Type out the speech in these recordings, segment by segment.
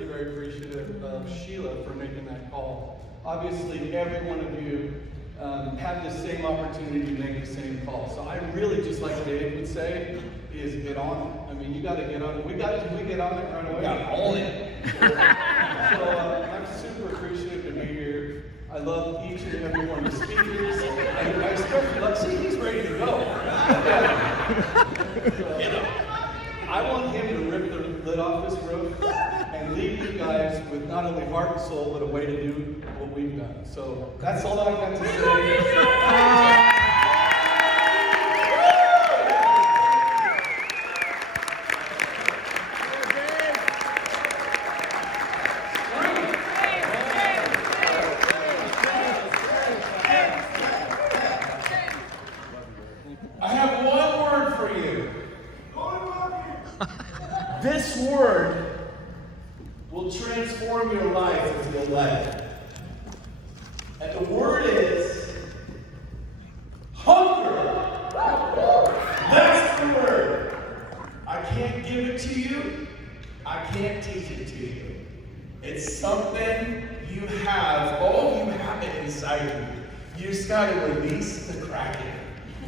certainly very appreciative of Sheila for making that call. Obviously, every one of you have the same opportunity to make the same call. So I really, just like Dave would say, is get on it. I mean, you got to get on it. We get on it right away. We got all in. So I'm super appreciative to be here. I love each and every one of the speakers. I still feel like, see, he's ready to go. So, I want him to rip the lid off this roof and leave you guys with not only heart and soul, but a way to do what we've done. So that's all I've got to say. I have one word for you. This word will transform your life if you'll let it. And the word is hunger. That's the word. I can't give it to you. I can't teach it to you. It's something you have. Oh, you have it inside of you. You just got to release the kraken.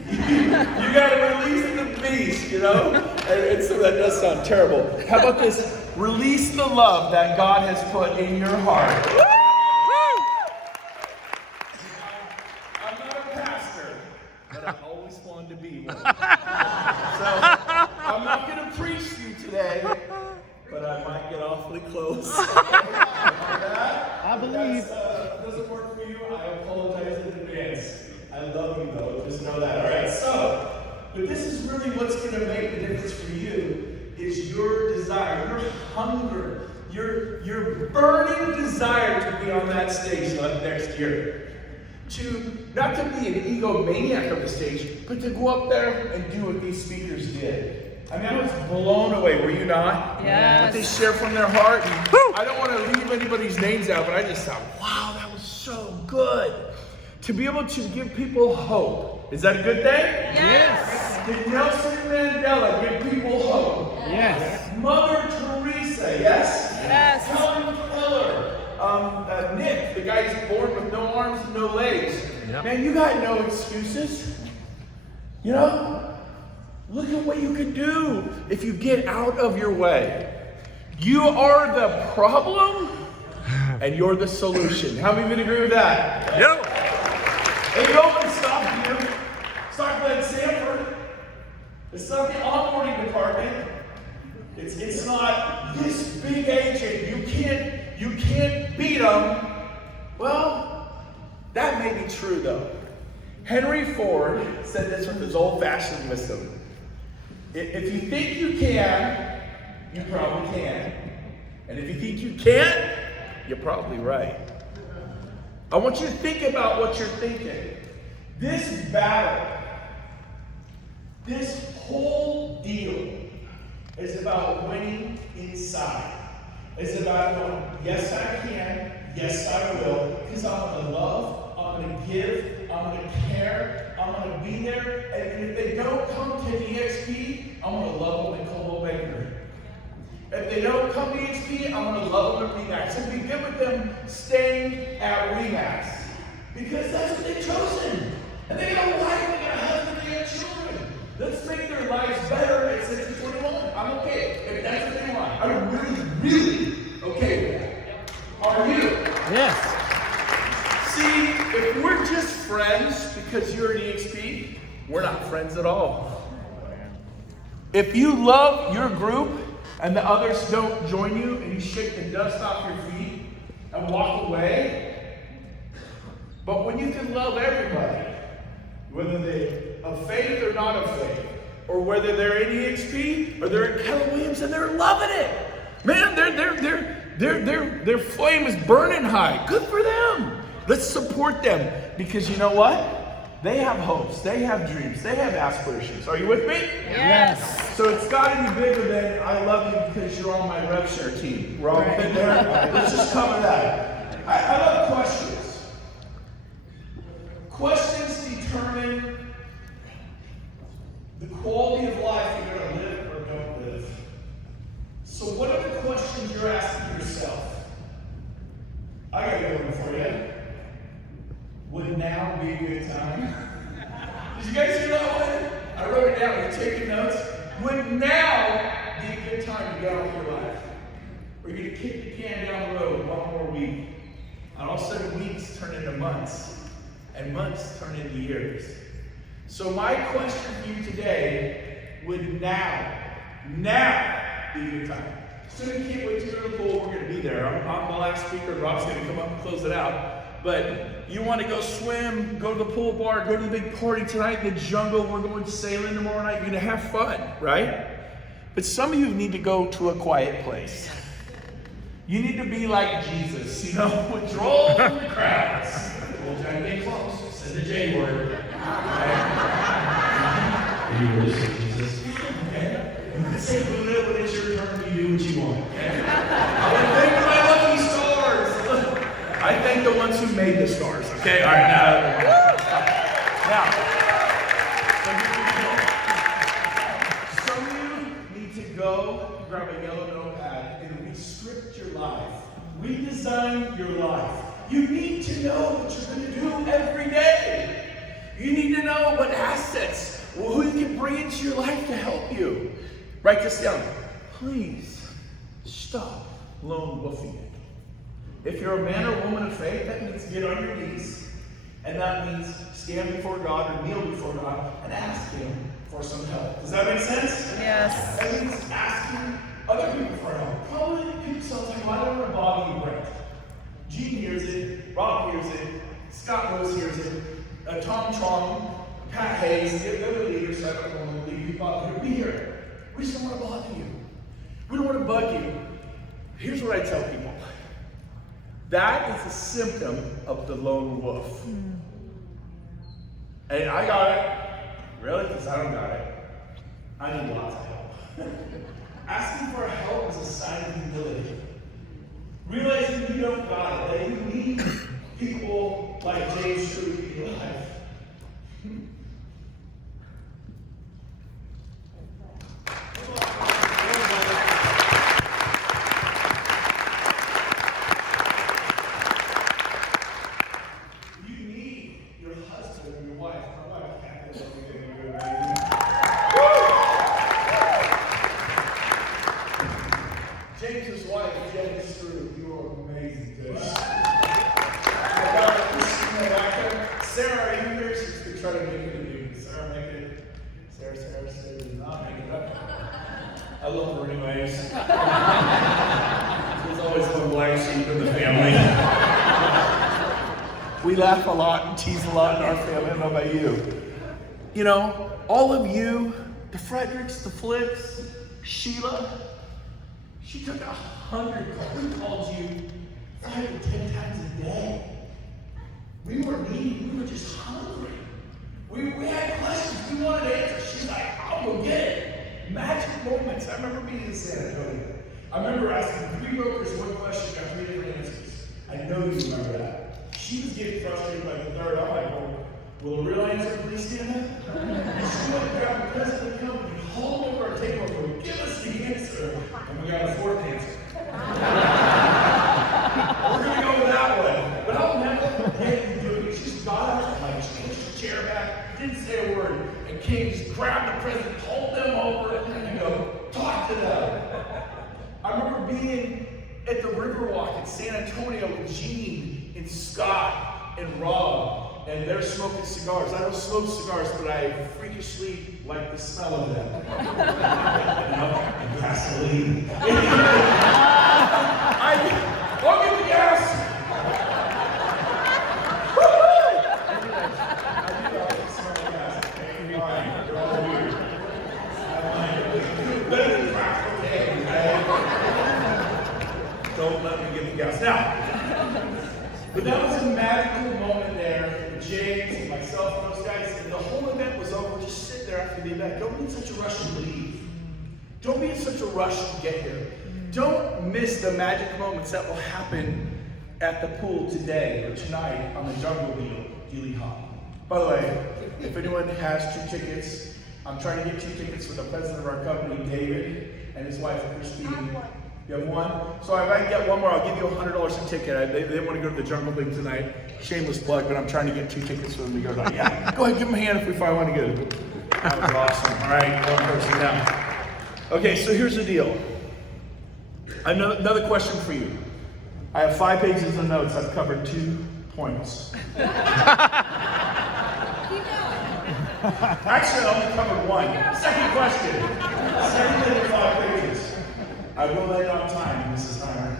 You got to release the beast, you know? And so that does sound terrible. How about this? Release the love that God has put in your heart. I'm not a pastor, but I always wanted to be one. So I'm not going to preach to you today, but I might get awfully close. I believe. If that doesn't work for you, I apologize in advance. I love you though, just know that. All right, so, but this is really what's going to make the difference for you is your desire, your hunger, your burning desire to be on that stage next year. To, not to be an egomaniac on the stage, but to go up there and do what these speakers did. I mean, I was blown away, were you not? Yes. What they share from their heart. And I don't want to leave anybody's names out, but I just thought, wow, that was so good. To be able to give people hope. Is that a good thing? Yes. Did Nelson Mandela give people hope? Yes. Mother Teresa, yes? Yes. Helen Keller. Nick, the guy who's born with no arms and no legs. Yep. Man, you got no excuses. You know? Look at what you can do if you get out of your way. You are the problem, and you're the solution. How many of you agree with that? Yep. Hey, nobody's stopping you. It's not Glenn Sanford. It's not the onboarding department. It's not this big agent. You can't beat them. Well, that may be true though. Henry Ford said this with his old-fashioned wisdom. If you think you can, you probably can. And if you think you can't, you're probably right. I want you to think about what you're thinking. This battle, this whole deal is about winning inside. It's about going, yes I can, yes I will, because I'm going to love, I'm going to give, I'm going to care, I'm going to be there, and if they don't come to eXp, I'm going to love them in Coldwell Banker. If they don't come to eXp, I'm going to love them at RE/MAX. And be good with them staying at RE/MAX. Because that's what they've chosen. And they got a wife, they got a husband, they got children. Let's make their lives better at 621. I'm okay. If that's what they want. I'm really, really okay with that. Are you? Yes. See, if we're just friends because you're at eXp, we're not friends at all. If you love your group, and the others don't join you, and you shake the dust off your feet and walk away. But when you can love everybody, whether they're of faith or not of faith, or whether they're in eXp or they're at Keller Williams and they're loving it, man, their flame is burning high. Good for them. Let's support them because you know what? They have hopes, they have dreams, they have aspirations. Are you with me? Yes. So it's got to be bigger than I love you because you're on my rev share team. We're all good there. Let's just cover that. I love questions. Questions determine the quality of life you're going to live or don't live. So what are the questions you're asking yourself? would now be a good time? Did you guys hear that one? I wrote it down. Are you taking notes? Would now be a good time to get on with your life? Or you're going to kick the can down the road one more week. And all of a sudden, weeks turn into months. And months turn into years. So my question for you today, would now be a good time? So you can't wait to go to the pool. We're going to be there. I'm the last speaker. Rob's going to come up and close it out. But you want to go swim, go to the pool bar, go to the big party tonight in the jungle. We're going sailing tomorrow night. You're going to have fun, right? But some of you need to go to a quiet place. You need to be like Jesus, withdraw from the crowds. Well, John, get close. Said the J word. Are you really sick, Jesus? Okay. You can say Buddha when it's your turn to do what you want. Okay? I thank my lucky stars. I thank the ones who made the stars. Okay, all right, now. Some of you need to go grab a yellow notepad and re-script your life. Redesign your life. You need to know what you're going to do every day. You need to know what assets, who you can bring into your life to help you. Write this down. Please stop lone wolfing it. If you're a man or woman of faith, that means get on your knees. And that means stand before God or kneel before God and ask Him for some help. Does that make sense? Yes. That means asking other people for help. Probably people sometimes, I don't want to bother you, Brent. Gene hears it, Rob hears it, Scott Rose hears it, Tom Trom, Pat Hayes, the other leaders, I don't want to leave you bother. We hear it. We just don't want to bother you. We don't want to bug you. Here's what I tell people. That is a symptom of the lone wolf. And I got it. Really? Because I don't got it. I need lots of help. Asking for help is a sign of humility. Realizing you don't got it, that you need people like James Truth in your life. You need your husband and your wife. My wife can't do everything you're doing. James's wife, Jen Struve, you are amazing, dude. Sarah, are you here? She's been trying to make it a dude. Sarah, make it. Sarah, did not make it up. I love her anyways. There's always one black sheep in the family. We laugh a lot and tease a lot in our family. I don't know about you. You know, all of you, the Fredericks, the Flicks, Sheila, she took 100 calls. We called you 5 to 10 times a day. We were needy. We were just hungry. We had questions. We wanted answers. She's like, I'll go get it. Magic moments. I remember being in San Antonio. I remember asking 3 brokers one question, got 3 different answers. I know you remember that. She was getting frustrated by the third. I'm like, well, will a real answer please stand up? And she went and grabbed the president of the company, hauled over our table, and go, give us the answer. And we got a 4th answer. We're going to go with that one. But I'll never forget you doing it. She just got up, like, she pushed her chair back, didn't say a word, and came, just grabbed the president, hauled them over, and go, talk to them. I remember being at the Riverwalk in San Antonio with Gene and Scott and Rob, and they're smoking cigars. I don't smoke cigars, but I freakishly like the smell of them. And gasoline. I'll get the gas! Don't let me get the gas. Now, but that was a magical moment there with James and myself and those guys, and the whole event was over. Just sit there after the event. Don't be in such a rush to leave. Don't be in such a rush to get here. Don't miss the magic moments that will happen at the pool today or tonight on the Jungle Dealy Hop. By the way, if anyone has 2 tickets, I'm trying to get 2 tickets for the president of our company, David, and his wife, Christine. You have one? So if I can get one more, I'll give you $100 a ticket. They want to go to the jungle thing tonight. Shameless plug, but I'm trying to get 2 tickets for them to go tonight. Yeah, go ahead, give them a hand if we find one to get. That was awesome. All right, one person down. Okay, so here's the deal. Another question for you. I have 5 pages of notes. I've covered 2 points. Actually, I only covered 1. Second question. 7 minutes, 5 pages. I will lay on time, Mrs. Tyler.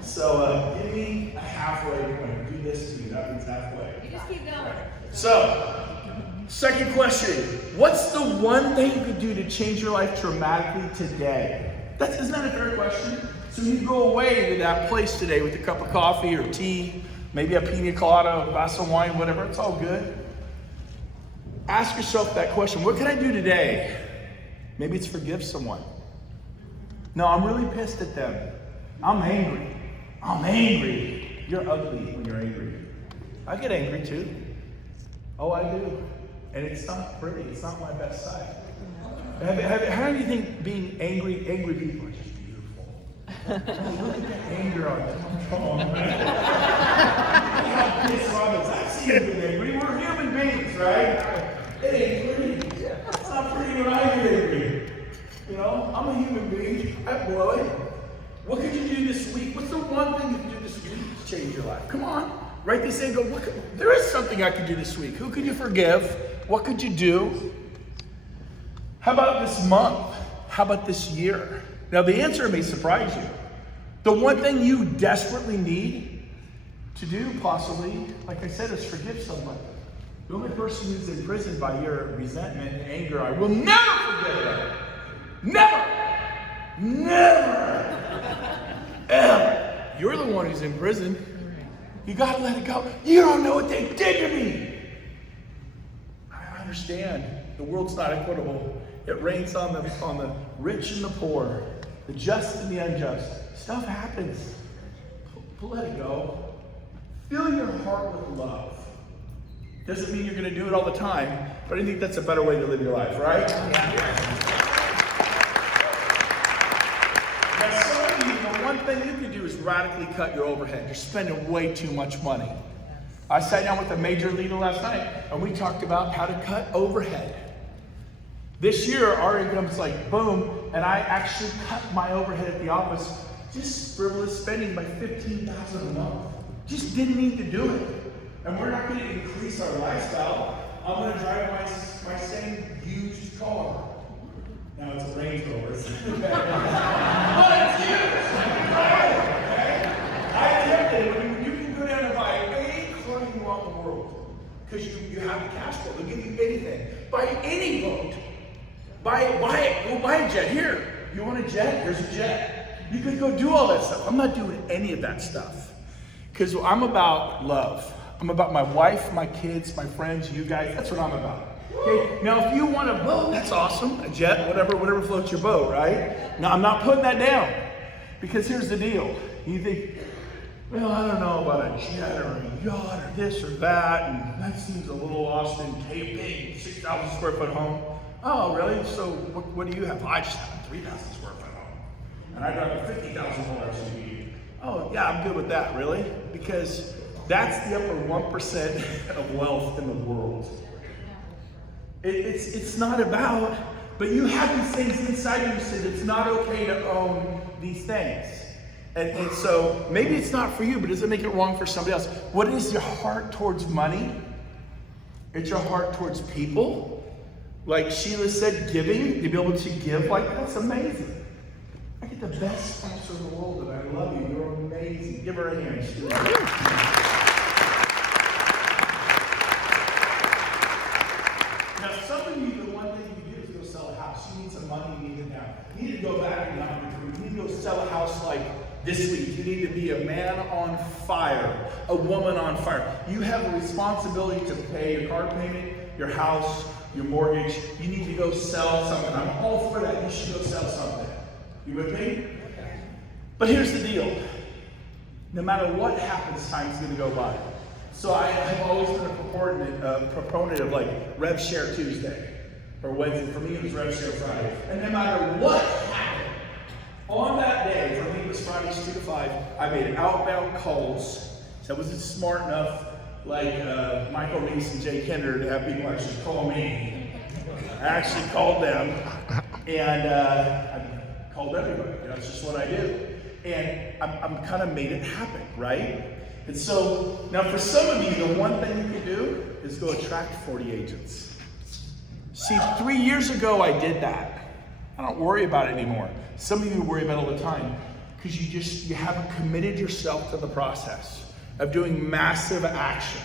So give me a halfway point. Do this to you. That means halfway. You just keep going. So, second question. What's the one thing you could do to change your life dramatically today? Isn't that a fair question? So you go away to that place today with a cup of coffee or tea, maybe a pina colada, a glass of wine, whatever. It's all good. Ask yourself that question. What can I do today? Maybe it's forgive someone. No, I'm really pissed at them. I'm angry. I'm angry. You're ugly when you're angry. I get angry too. Oh, I do. And it's not pretty. It's not my best side. How do you think being angry people are just beautiful? Oh, look at that anger on them. Come on, man. How pissed Robbins. I've seen you get angry. We're human beings, right? It ain't pretty. It's not pretty when I get angry. You know, I'm a human being. I blow it. What could you do this week? What's the one thing you can do this week to change your life? Come on. Write this in. Go, there is something I could do this week. Who could you forgive? What could you do? How about this month? How about this year? Now, the answer may surprise you. The one thing you desperately need to do, possibly, like I said, is forgive somebody. The only person who's imprisoned by your resentment and anger, I will never forgive them. Never! Never! Ever! You're the one who's in prison. You gotta let it go. You don't know what they did to me. I understand. The world's not equitable. It rains on the rich and the poor, the just and the unjust. Stuff happens. Let it go. Fill your heart with love. Doesn't mean you're going to do it all the time, but I think that's a better way to live your life, right? Now, some of you, the one thing you can do is radically cut your overhead. You're spending way too much money. I sat down with a major leader last night, and we talked about how to cut overhead. This year, our income's like boom, and I actually cut my overhead at the office, just frivolous spending by $15,000 a month. Just didn't need to do it. And we're not going to increase our lifestyle. I'm going to drive my same used car. Now it's a Range Rover. But it's used. Okay? I attempted it. You can go down and buy any car you want in the world because you have the cash flow. They'll give you anything. Buy any boat. Buy it. Go buy a jet. Here. You want a jet? Here's a jet. You can go do all that stuff. I'm not doing any of that stuff because I'm about love. I'm about my wife, my kids, my friends, you guys. That's what I'm about. Okay. Now, if you want a boat, that's awesome. A jet, whatever floats your boat, right? Now, I'm not putting that down because here's the deal. You think, well, I don't know about a jet or a yacht or this or that, and that seems a little ostentatious. Big 6,000 square foot home. Oh, really? So what do you have? I just have a 3,000 square foot home, and I drive a $50,000 SUV. Oh, yeah, I'm good with that. Really? Because that's the upper 1% of wealth in the world. It's not about, but you have these things inside you said it's not okay to own these things. And so maybe it's not for you, but does it make it wrong for somebody else? What is your heart towards money? It's your heart towards people. Like Sheila said, giving, to be able to give like that's amazing. I get the best sponsor in the world, and I love you. You're amazing. Give her a hand, Sheila. Now, some of you, the one thing you do is go sell a house. You need some money, you need it now. You need to go back and not recruit. You need to go sell a house like this week. You need to be a man on fire, a woman on fire. You have a responsibility to pay your car payment, your house, your mortgage. You need to go sell something. I'm all for that. You should go sell something. You with me? But here's the deal. No matter what happens, time's going to go by. So I have always been a proponent of like Rev Share Tuesday or Wednesday. For me, it was Rev Share Friday. And no matter what happened, On that day, for me it was Fridays 2 to 5, I made outbound calls. So I wasn't smart enough like Michael Reese and Jay Kinder to have people actually call me. I actually called them, and I called everybody. That's just what I do. And I'm kind of made it happen, right? And so, now for some of you, the one thing you can do is go attract 40 agents. See, 3 years ago I did that. I don't worry about it anymore. Some of you worry about it all the time because you haven't committed yourself to the process of doing massive action.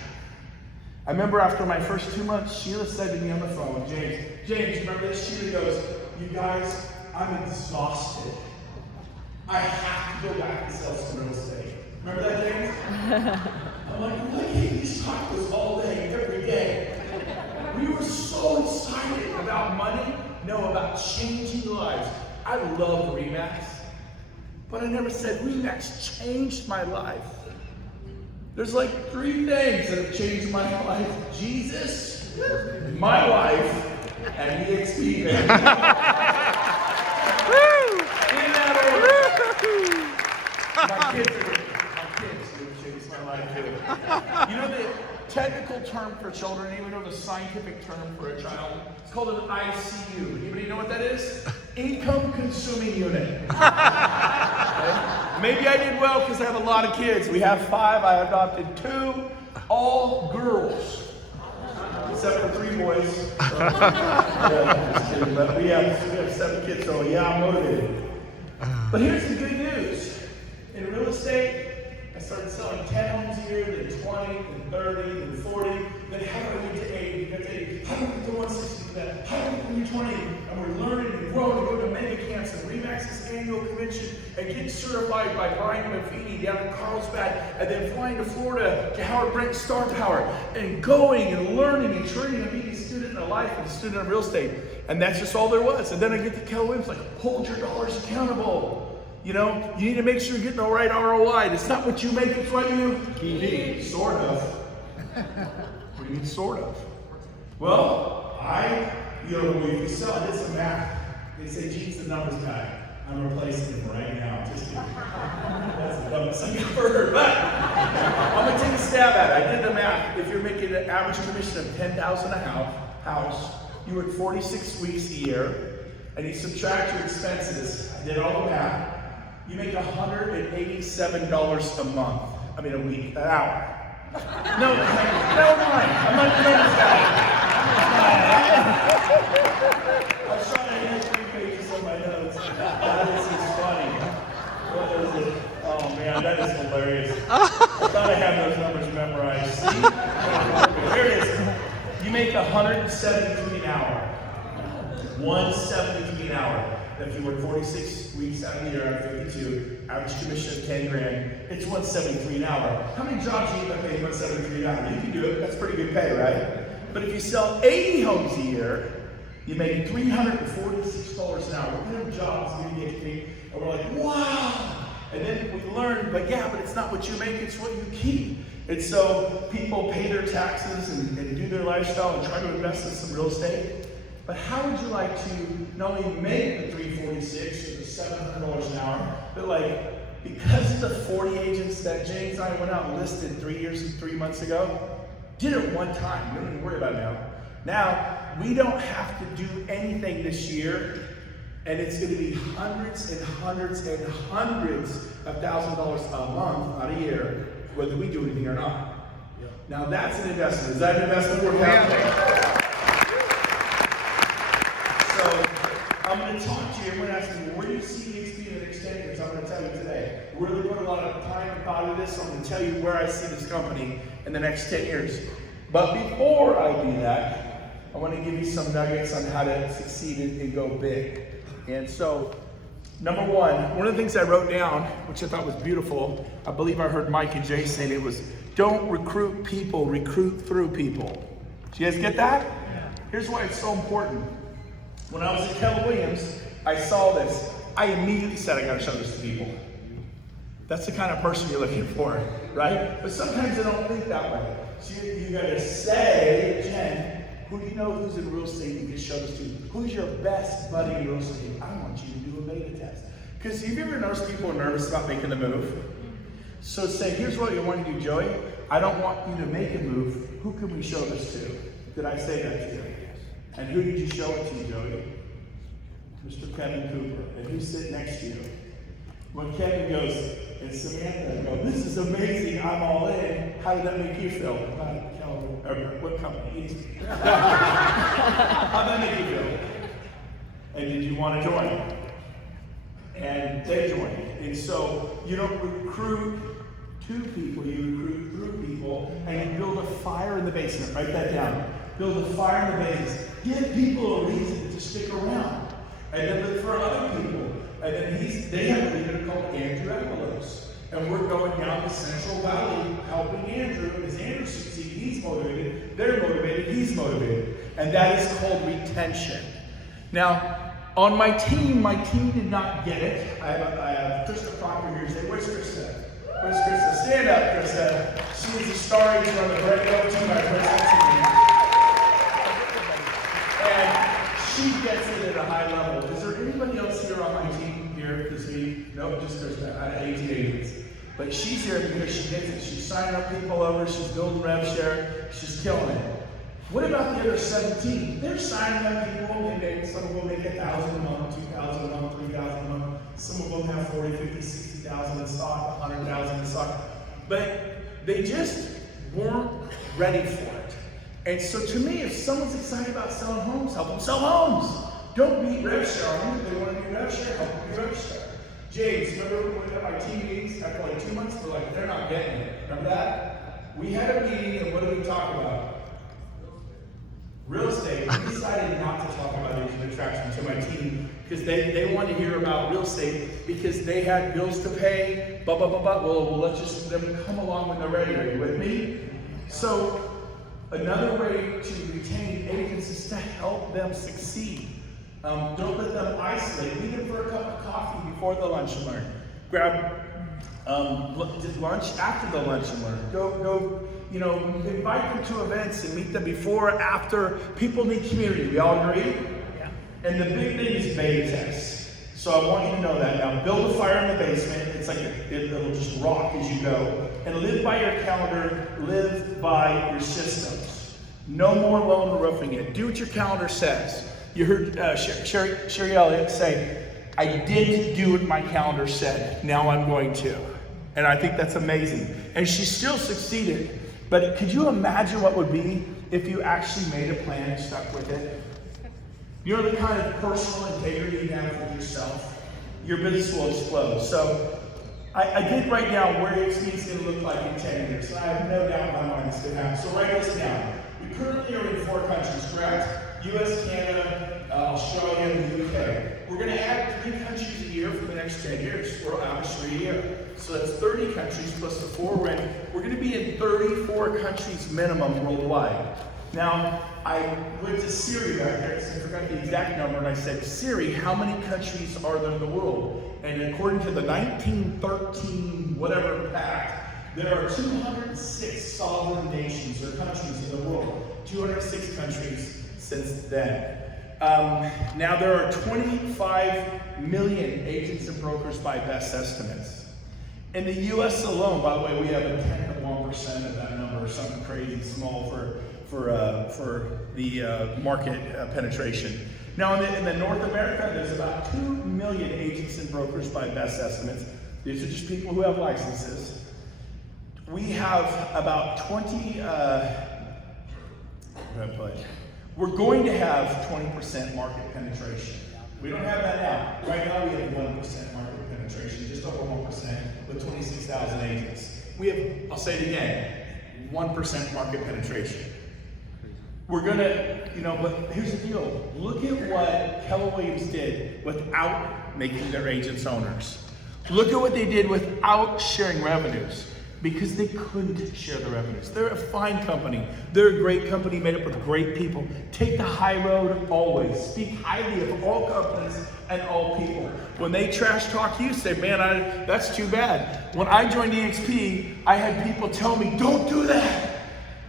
I remember after my first 2 months, Sheila said to me on the phone, James, remember this? Sheila goes, you guys, I'm exhausted. I have to go back and sell some real estate. Remember that, James? I'm like, I can't these tacos all day, every day. We were so excited about money, about changing lives. I love RE/MAX, but I never said RE/MAX changed my life. There's like 3 things that have changed my life. Jesus, my life, and eXp. In that order. My kids have changed my life too. You know the technical term for children, even though the scientific term for a child, it's called an ICU. Anybody know what that is? Income consuming unit. Okay? Maybe I did well because I have a lot of kids. We have 5, I adopted 2, all girls. Except for 3 boys. Just kidding, but we have 7 kids, so yeah, I'm motivated. But here's the good news. In real estate, I started selling 10 homes a year, then 20, then 30, then 40, then how do I get to 80? How do I get to 160 to that? How do I get to 320? And we're learning and growing and go to mega camps and RE/MAX's annual convention and getting certified by Brian Buffini down in Carlsbad, and then flying to Florida to Howard Brent Star Tower and going and learning and training and being a student in life and a student in real estate. And that's just all there was. And then I get to Keller Williams like, hold your dollars accountable. You know, you need to make sure you're getting the right ROI. It's not what you make, it's what you keep. Sort of. What do you mean, sort of? Well, if you sell, I did some math. They say Gene's the numbers guy. I'm replacing him right now. Just kidding. That's the dumbest thing I've ever heard. But I'm going to take a stab at it. I did the math. If you're making an average commission of $10,000 a house, you work 46 weeks a year, and you subtract your expenses. I did all the math. You make $187 a month. I mean, a week, an hour. No, never mind. I'm not the numbers guy. I was trying to get 3 pages on my notes. This is funny. What is it? Oh man, that is hilarious. I thought I had those numbers memorized. See? Here it is. You make $173 an hour. $173 an hour. If you work 46 weeks out of the year, out of 52, average commission of 10 grand, it's $173 an hour. How many jobs do you get paid $173 an hour? You can do it, that's pretty good pay, right? But if you sell 80 homes a year, you make $346 an hour. What kind of jobs do you get paid? And we're like, wow! And then we learn, but it's not what you make, it's what you keep. And so people pay their taxes and do their lifestyle and try to invest in some real estate. But how would you like to not only make the $346 or the $700 an hour, but because of the 40 agents that James and I went out and listed 3 years and 3 months ago, did it one time. You don't even worry about it now. Now, we don't have to do anything this year, and it's going to be hundreds and hundreds and hundreds of $1,000s a month, not a year, whether we do anything or not. Yeah. Now, that's an investment. Is that an investment worth having? So, I'm going to talk to you. I'm going to ask you, where do you see eXp in the next 10 years? I'm going to tell you today. We're really put a lot of time and thought into this, so I'm going to tell you where I see this company in the next 10 years. But before I do that, I want to give you some nuggets on how to succeed and go big. And so, number one of the things I wrote down, which I thought was beautiful, I believe I heard Mike and Jay saying it was, don't recruit people, recruit through people. Do you guys get that? Yeah. Here's why it's so important. When I was at Keller Williams, I saw this. I immediately said, I gotta show this to people. That's the kind of person you're looking for, right? But sometimes they don't think that way. So you gotta say, Jen, who do you know who's in real estate you can show this to? Who's your best buddy in real estate? I want you to do a beta test. Because have you ever noticed people are nervous about making the move? So say, here's what you want to do, Joey. I don't want you to make a move. Who can we show this to? Did I say that to you? And who did you show it to, Joey? Mr. Kevin Cooper. And who's sitting next to you? When Kevin goes, and Samantha go, this is amazing, I'm all in. How did that make you feel? What company? How did that make you feel? And did you want to join? And they joined. And so you don't recruit to people, you recruit through people, and you build a fire in the basement. Write that down. Build a fire in the basement. Give people a reason to stick around. And then look for other people. And then they have a leader called Andrew Avalos. And we're going down the Central Valley helping Andrew. As Andrew succeeds, he's motivated, they're motivated, he's motivated. And that is called retention. Now, on my team did not get it. I have Krista Proctor here. Say, where's Krista? Where's Krista? Stand up, Krista. She is a star agent on the Brent Gove team. I present to you. And she gets it at a high level. Is there anybody else here on my team here this week? No, just Krista. I had 18 agents. But she's here because she gets it. She's signing up people over. She's building rev share. She's killing it. What about the other 17? They're signing up people. Some of them make 1,000 a month, 2,000 a month, 3,000 a month. Some of them have 40, 50, 60,000 in stock, 100,000 in stock. But they just weren't ready for it. And so to me, if someone's excited about selling homes, help them sell homes. Don't beat rev share on them. If they want to do rev share, help them do rev share. James, remember when we had my team meetings after like 2 months? We're like, they're not getting it. Remember that? We had a meeting, and what did we talk about? Real estate. We decided not to talk about agent attraction to my team because they want to hear about real estate because they had bills to pay, blah, blah, blah, blah. Well, let's just let them come along when they're ready. Are you with me? So another way to retain agents is to help them succeed. Don't let them isolate. Meet them for a cup of coffee before the lunch and learn. Grab lunch after the lunch and learn. Go, invite them to events and meet them before, after. People need community. We all agree? Yeah. And the big thing is beta tests. So I want you to know that. Now, build a fire in the basement. It's like it'll just rock as you go. And live by your calendar. Live by your systems. No more loan roofing it. Do what your calendar says. You heard Sherry Elliott say, I did do what my calendar said. Now I'm going to. And I think that's amazing. And she still succeeded. But could you imagine what would be if you actually made a plan and stuck with it? You know the kind of personal integrity you have with yourself? Your business will explode. So I did write down where eXp is going to look like in 10 years. I have no doubt in my mind it's going to happen. So write this down. We currently are in 4 countries, correct? US, Canada, Australia, and the UK. We're going to add 3 countries a year for the next 10 years. We'll average 3 a year. So that's 30 countries plus the 4 we're in. We're going to be in 34 countries minimum worldwide. Now, I went to Siri back there because I forgot the exact number, and I said, Siri, how many countries are there in the world? And according to the 1913 whatever pact, there are 206 sovereign nations or countries in the world. 206 countries since then. Now there are 25 million agents and brokers by best estimates. In the US alone, by the way, we have a 10% of that number, or something crazy small for the market penetration. Now in the North America, there's about 2 million agents and brokers by best estimates. These are just people who have licenses. We have about we're going to have 20% market penetration. We don't have that now. Right now we have 1% market penetration, just over 1% with 26,000 agents. We have, I'll say it again, 1% market penetration. We're gonna, but here's the deal. Look at what Keller Williams did without making their agents owners. Look at what they did without sharing revenues. Because they couldn't share the revenues. They're a fine company. They're a great company made up of great people. Take the high road always. Speak highly of all companies and all people. When they trash talk you, say, man, that's too bad. When I joined eXp, I had people tell me, don't do that.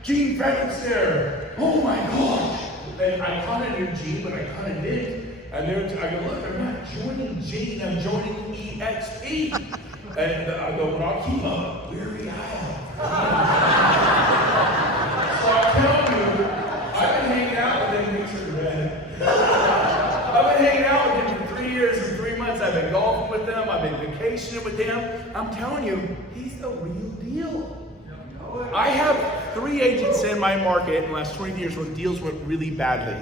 Gene Franklin's there. Oh my gosh. And I kind of knew Gene, but I kind of didn't. And I go, look, I'm not joining Gene, I'm joining eXp. And I go, but I'll keep up. Weary Isle. So I'm telling you, I've been hanging out with him. I've been hanging out with him for 3 years and 3 months. I've been golfing with him. I've been vacationing with him. I'm telling you, he's the real deal. I have 3 agents in my market in the last 20 years where deals went really badly.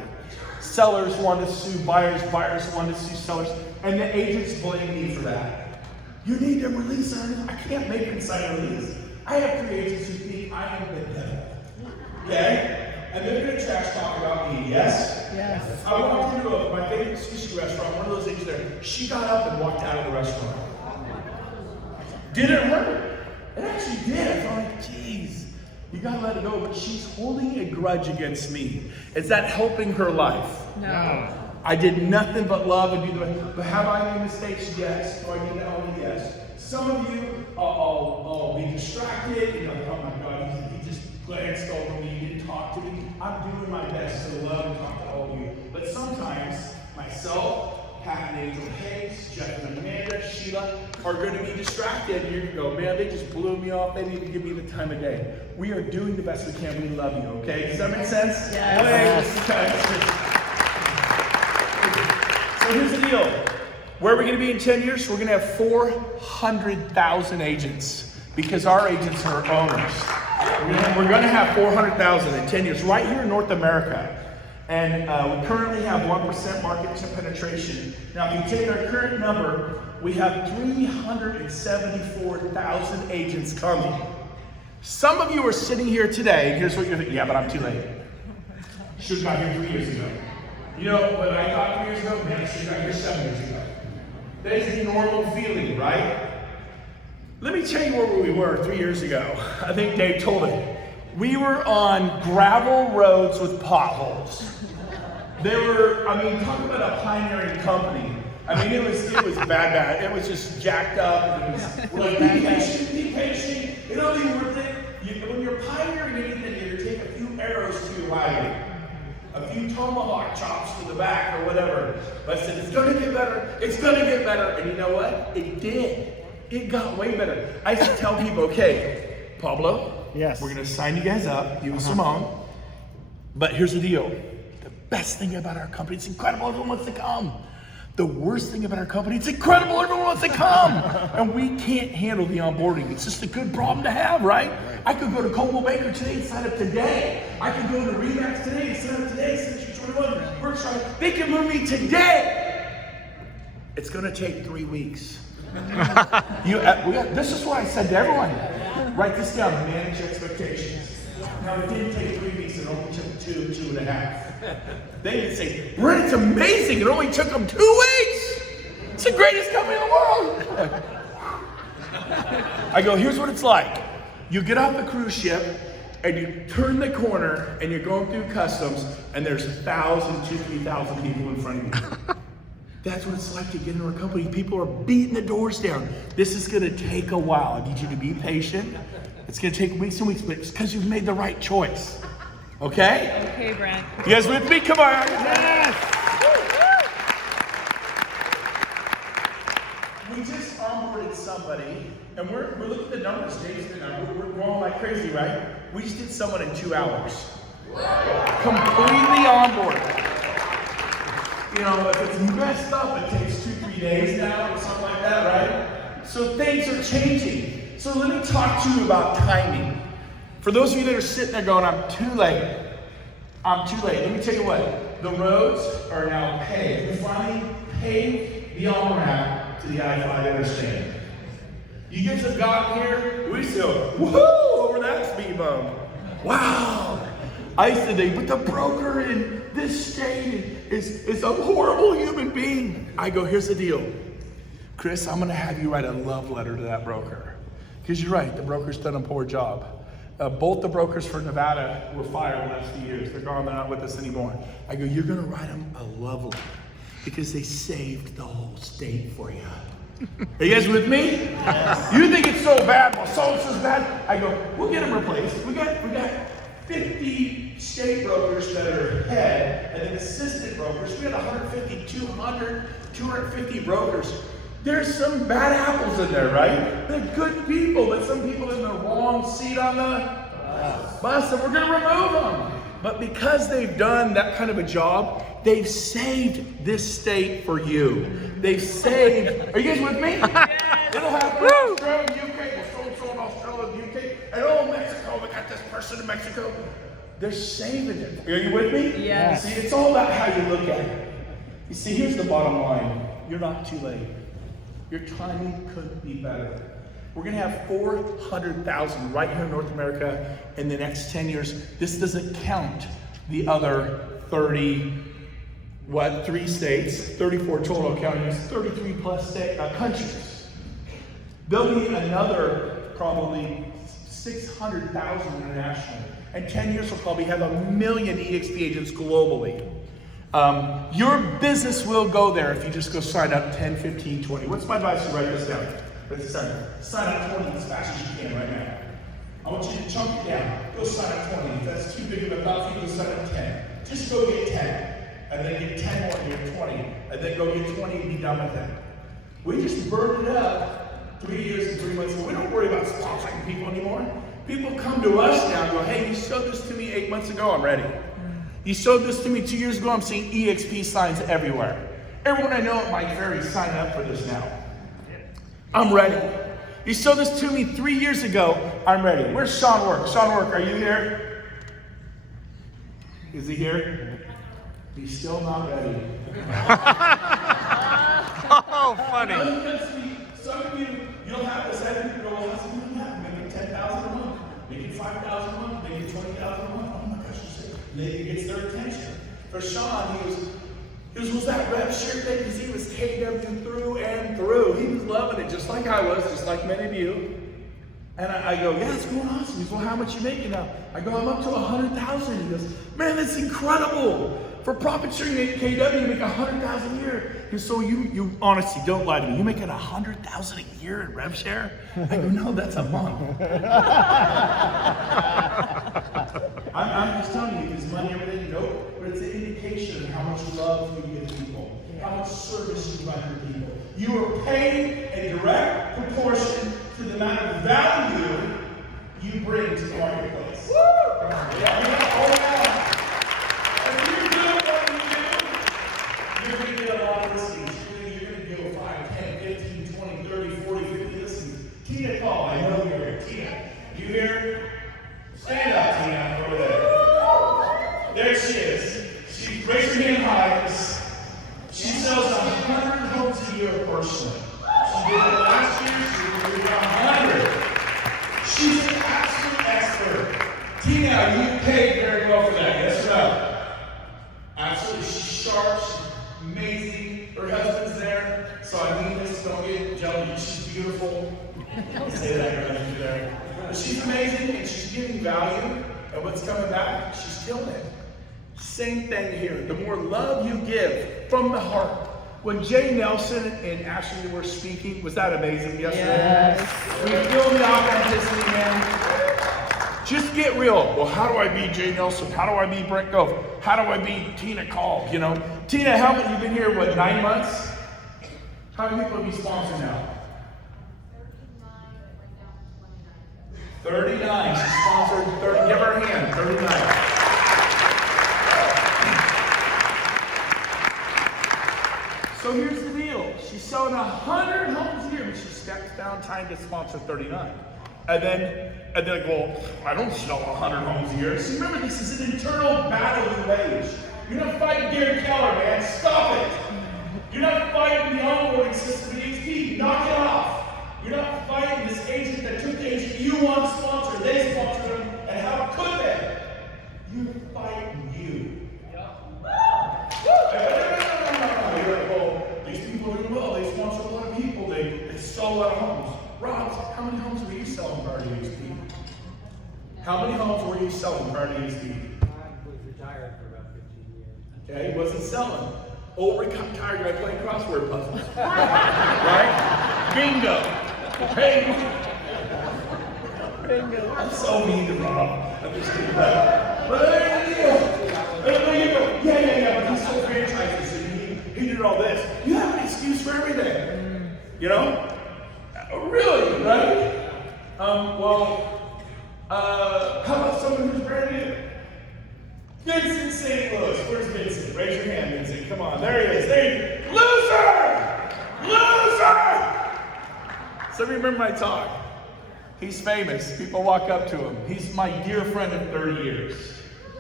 Sellers wanted to sue buyers, buyers wanted to sue sellers, and the agents blame me for that. You need to release earnings. I can't make them sign a release. I have 3 agents who think I am the devil. Okay? And they're going to trash talk about me, yes? Yes. I walked into my favorite sushi restaurant, one of those agents there. She got up and walked out of the restaurant. Did it hurt? It actually did. I thought, like, geez, you gotta let it go. But she's holding a grudge against me. Is that helping her life? No. I did nothing but love and do the right. But have I made mistakes? Yes. Do I need to own? Yes. Some of you, I'll be distracted. You know, oh my God, he just glanced over me. He didn't talk to me. I'm doing my best to love and talk to all of you. But sometimes, myself, Pat and Angel Hayes, Jeff and Amanda, Sheila, are going to be distracted. And you're going to go, man, they just blew me off. They didn't even give me the time of day. We are doing the best we can. We love you, okay? Does that make sense? Yes. So here's the deal. Where are we going to be in 10 years? We're going to have 400,000 agents because our agents are owners. We're going to have 400,000 in 10 years right here in North America. And we currently have 1% market penetration. Now, if you take our current number, we have 374,000 agents coming. Some of you are sitting here today, and here's what you're thinking, yeah, but I'm too late. Should have got here 3 years ago. You know, what I thought 3 years ago, man, I should have got here 7 years ago. That is the normal feeling, right? Let me tell you where we were 3 years ago. I think Dave told it. We were on gravel roads with potholes. They were, I mean, talk about a pioneering company. I mean, it was bad. It was just jacked up. It was, we're like, be patient. It'll be worth it. When you're pioneering anything, you're going to take a few arrows to your wagon, a few tomahawk chops to the back or whatever. But I said, it's going to get better. It's going to get better. And you know what? It did. It got way better. I used to tell people, okay, Pablo, Yes. we're going to sign you guys up, you and Simone. But here's the deal. The best thing about our company, it's incredible, everyone wants to come. The worst thing about our company, it's incredible, everyone wants to come. And we can't handle the onboarding. It's just a good problem to have, right? I could go to Coldwell Banker today and sign up today. I could go to Remax today and sign up today, Century 21, Berkshire. They can move me today. It's going to take 3 weeks. This is what I said to everyone. Write this down, manage expectations. Now, it didn't take 3 weeks, it only took 2.5. They didn't say, Brent, it's amazing, it only took them 2 weeks. It's the greatest company in the world. I go, here's what it's like. You get off the cruise ship, and you turn the corner, and you're going through customs, and there's 1,000, 2,000, 3,000 people in front of you. That's what it's like to get into a company. People are beating the doors down. This is going to take a while. I need you to be patient. It's going to take weeks and weeks, but it's because you've made the right choice. Okay? Okay, Brent. You guys with me? Come on. Yes! We just onboarded somebody, and we're looking at the numbers, Jason and I. We're growing like crazy, right? We just did someone in 2 hours. Completely onboarded. You know, if it's messed up, it takes 2-3 days now or something like that, right? So things are changing. So let me talk to you about timing. For those of you that are sitting there going, I'm too late. I'm too late. Let me tell you what, the roads are now paved. We finally paved the on-ramp to the I-5 interstate. You guys have gotten here, we still, woohoo, over that speed bump. Wow. I said, but the broker in this state is a horrible human being. I go, here's the deal. Chris, I'm gonna have you write a love letter to that broker. Because you're right, the broker's done a poor job. Both the brokers for Nevada were fired the last few years. They're gone, they're not with us anymore. I go, you're gonna write them a love letter because they saved the whole state for you. Are you guys with me? Yes. You think it's so bad, well, so-and-so's bad. I go, we'll get them replaced. We got 50 state brokers that are head, and then assistant brokers. We had 150, 200, 250 brokers. There's some bad apples in there, right? They're good people, but some people in the wrong seat on the bus, and we're going to remove them. But because they've done that kind of a job, they've saved this state for you. They've saved, are you guys with me? It'll happen in Australia, UK, well, so in Australia, UK, and oh, Mexico, we got this person in Mexico. They're saving it. Are you with me? Yes. See, it's all about how you look at it. You see, here's the bottom line. You're not too late. Your timing couldn't be better. We're gonna have 400,000 right here in North America in the next 10 years. This doesn't count the other 3 states, 34 total counting, 33 plus countries. There'll be another probably 600,000 internationally. And 10 years we'll probably have 1 million eXp agents globally. Your business will go there if you just go sign up 10, 15, 20. What's my advice to write this down? Write this down. Sign up 20 as fast as you can right now. I want you to chunk it down. Go sign up 20. If that's too big of a thought for you, go sign up 10. Just go get 10. And then get 10 more and get 20. And then go get 20 and be done with it. We just burned it up 3 years and 3 months ago. We don't worry about sponsoring people anymore. People come to us now and go, hey, you showed this to me 8 months ago, I'm ready. You showed this to me 2 years ago, I'm seeing eXp signs everywhere. Everyone I know at my ferry signing up for this now. I'm ready. You showed this to me 3 years ago, I'm ready. Where's Sean Work? Sean Work, are you here? Is he here? He's still not ready. Oh, funny. Some of you, you'll have this every girl has to do that. Making 10,000 a month, making 5,000 a month, making 20,000 a month. Oh my gosh, maybe it gets their attention. For Sean, he was that rev share thing because he was KW through and through. He was loving it just like I was, just like many of you. And I go, yeah, it's going awesome. He goes, well, how much you making now? I go, I'm up to 100,000. He goes, man, that's incredible. For profit sharing at KW, you make 100,000 a year. And so you honestly, don't lie to me. You making 100,000 a year in rev share? I go, no, that's a month. I'm just telling you, is money everything? Nope. But it's an indication of how much love you give people, how much service you render people. You are paid in direct proportion to the amount of value you bring to the marketplace. Woo! Yeah, oh yeah. If you're good at what you do, you're going to get a lot of listings. You're going to go 5, 10, 15, 20, 30, 40, 50 listings. Tina Call, I know you're here. Tina, you here? Stand up, Tina, over there. There she is. She raised her hand high. She sells 100 homes a year personally. She did it last year. She did it 100. She's an absolute expert. Tina, you paid very well for that, yes or no? Absolutely. She's sharp. She's amazing. Her husband's there. So I mean this. Don't get jealous. She's beautiful. Don't say that. Her husband's there. But she's amazing and she's giving value. And what's coming back? She's killing it. Same thing here. The more love you give from the heart. When Jay Nelson and Ashley were speaking, was that amazing yesterday? Yes. We feel the authenticity, man. Just get real. Well, how do I be Jay Nelson? How do I be Brent Gove? How do I be Tina Call? You know, Tina, how many? You've been here, what, 9 months? How many people have you sponsored now? 39. She sponsored 30. Give her a hand. 39. So here's the deal. She's selling 100 homes a year, but she steps down time to sponsor 39. And then well, I don't sell 100 homes a year. See, remember, this is an internal battle you wage. You're not fighting Gary Keller, man. Stop it. You're not fighting the onboarding system of eXp. Knock it off. You're not fighting this agent that took the agent you want to sponsor. They sponsored them, and how could they? You're fighting you. These people are doing well. They sponsor a lot of people. They sell a lot of homes. Rob, how many homes were you selling prior to eXp? How many homes were you selling prior to eXp? I was retired for about 15 years. Okay, he wasn't selling. Old retired guy playing crossword puzzles. Right? Bingo. Hey. I'm so mean to Rob. I'm just kidding. But there's the deal. There you go. Yeah. But he's so franchised, so he did all this. You have an excuse for everything. You know? Really, right? How about someone who's brand new? Vincent St. Louis. Where's Vincent? Raise your hand, Vincent. Come on. There he is. There he is. Loser! Some of you remember my talk. He's famous. People walk up to him. He's my dear friend of 30 years.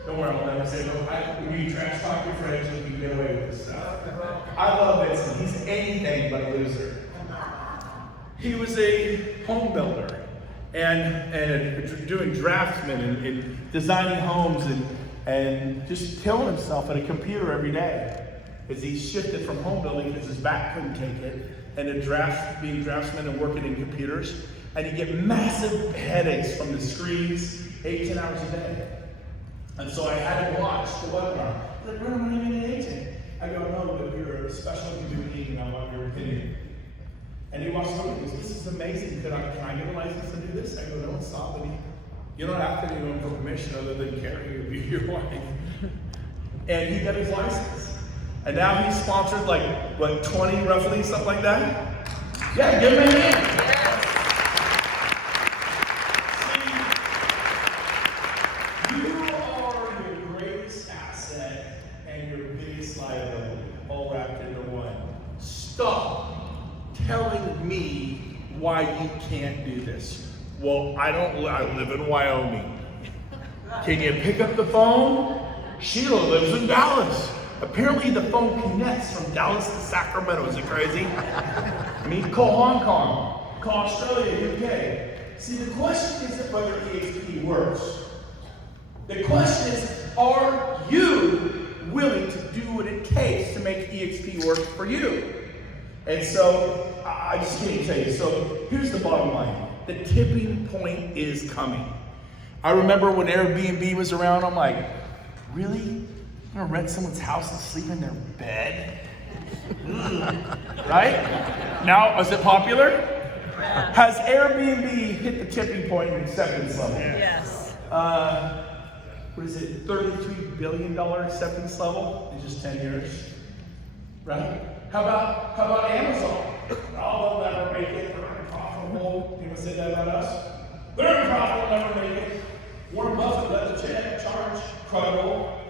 Don't worry, I'll never say no. When you trash talk your friends, you can get away with this stuff. I love Vincent. He's anything but a loser. He was a home builder and doing draftsmen and designing homes and just killing himself at a computer every day as he shifted from home building because his back couldn't take it and being draftsman and working in computers. And you get massive headaches from the screens 8-10 hours a day. And so I had to watch the webinar. He's like, Brent, what do you mean an agent? I go, no, but you're a special human being and I want your opinion. And he watched the movie and goes, this is amazing. Can I get a license to do this? I go, don't stop me. You don't have to do it for permission other than carry your wife. And he got his license. And now he's sponsored like, what, 20 roughly, something like that? Yeah, give him a hand. See, you are your greatest asset and your biggest liability, all wrapped into one. Stop telling me why you can't do this. Well, I live in Wyoming. Can you pick up the phone? Sheila lives in Dallas. Apparently the phone connects from Dallas to Sacramento. Is it crazy? I mean, call Hong Kong, call Australia, UK. See, the question isn't whether eXp works. The question is, are you willing to do what it takes to make eXp work for you? And so, I just can't tell you. So, here's the bottom line. The tipping point is coming. I remember when Airbnb was around, I'm like, really? You're gonna rent someone's house and sleep in their bed? Right? Now, is it popular? Yeah. Has Airbnb hit the tipping point in acceptance level? Yes. What is it, $33 billion acceptance level in just 10 years? Right? How about Amazon? Oh, they'll never make it. They're unprofitable. You want to say that about us? They're unprofitable, never make it. Warren Buffett led the charge. Credible,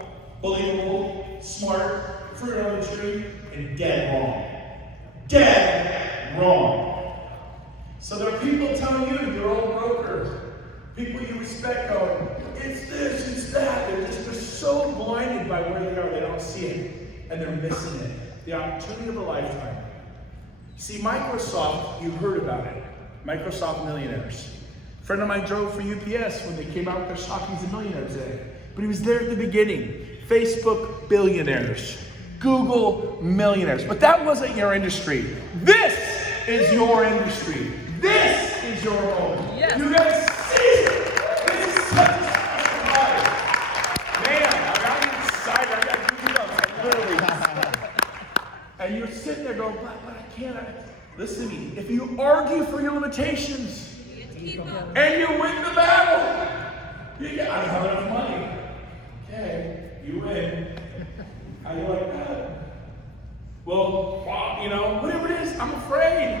believable, smart, fruit on the tree, and dead wrong. Dead wrong. So there are people telling you, your old broker, people you respect going, it's this, it's that. They're so blinded by where they are, they don't see it. And they're missing it. The opportunity of a lifetime. See, Microsoft, you heard about it. Microsoft millionaires. A friend of mine drove for UPS when they came out with their Shockings and Millionaires Day. But he was there at the beginning. Facebook billionaires. Google millionaires. But that wasn't your industry. This is your industry. This is your moment. Yes. You guys see it. This is such a special life. Man, I got excited. I got goosebumps. Literally. And you're sitting there going, but I can't. Listen to me. If you argue for your limitations and you win the battle, you get, I have enough money. Okay, you win. How do you like that? Well, you know, whatever it is, I'm afraid.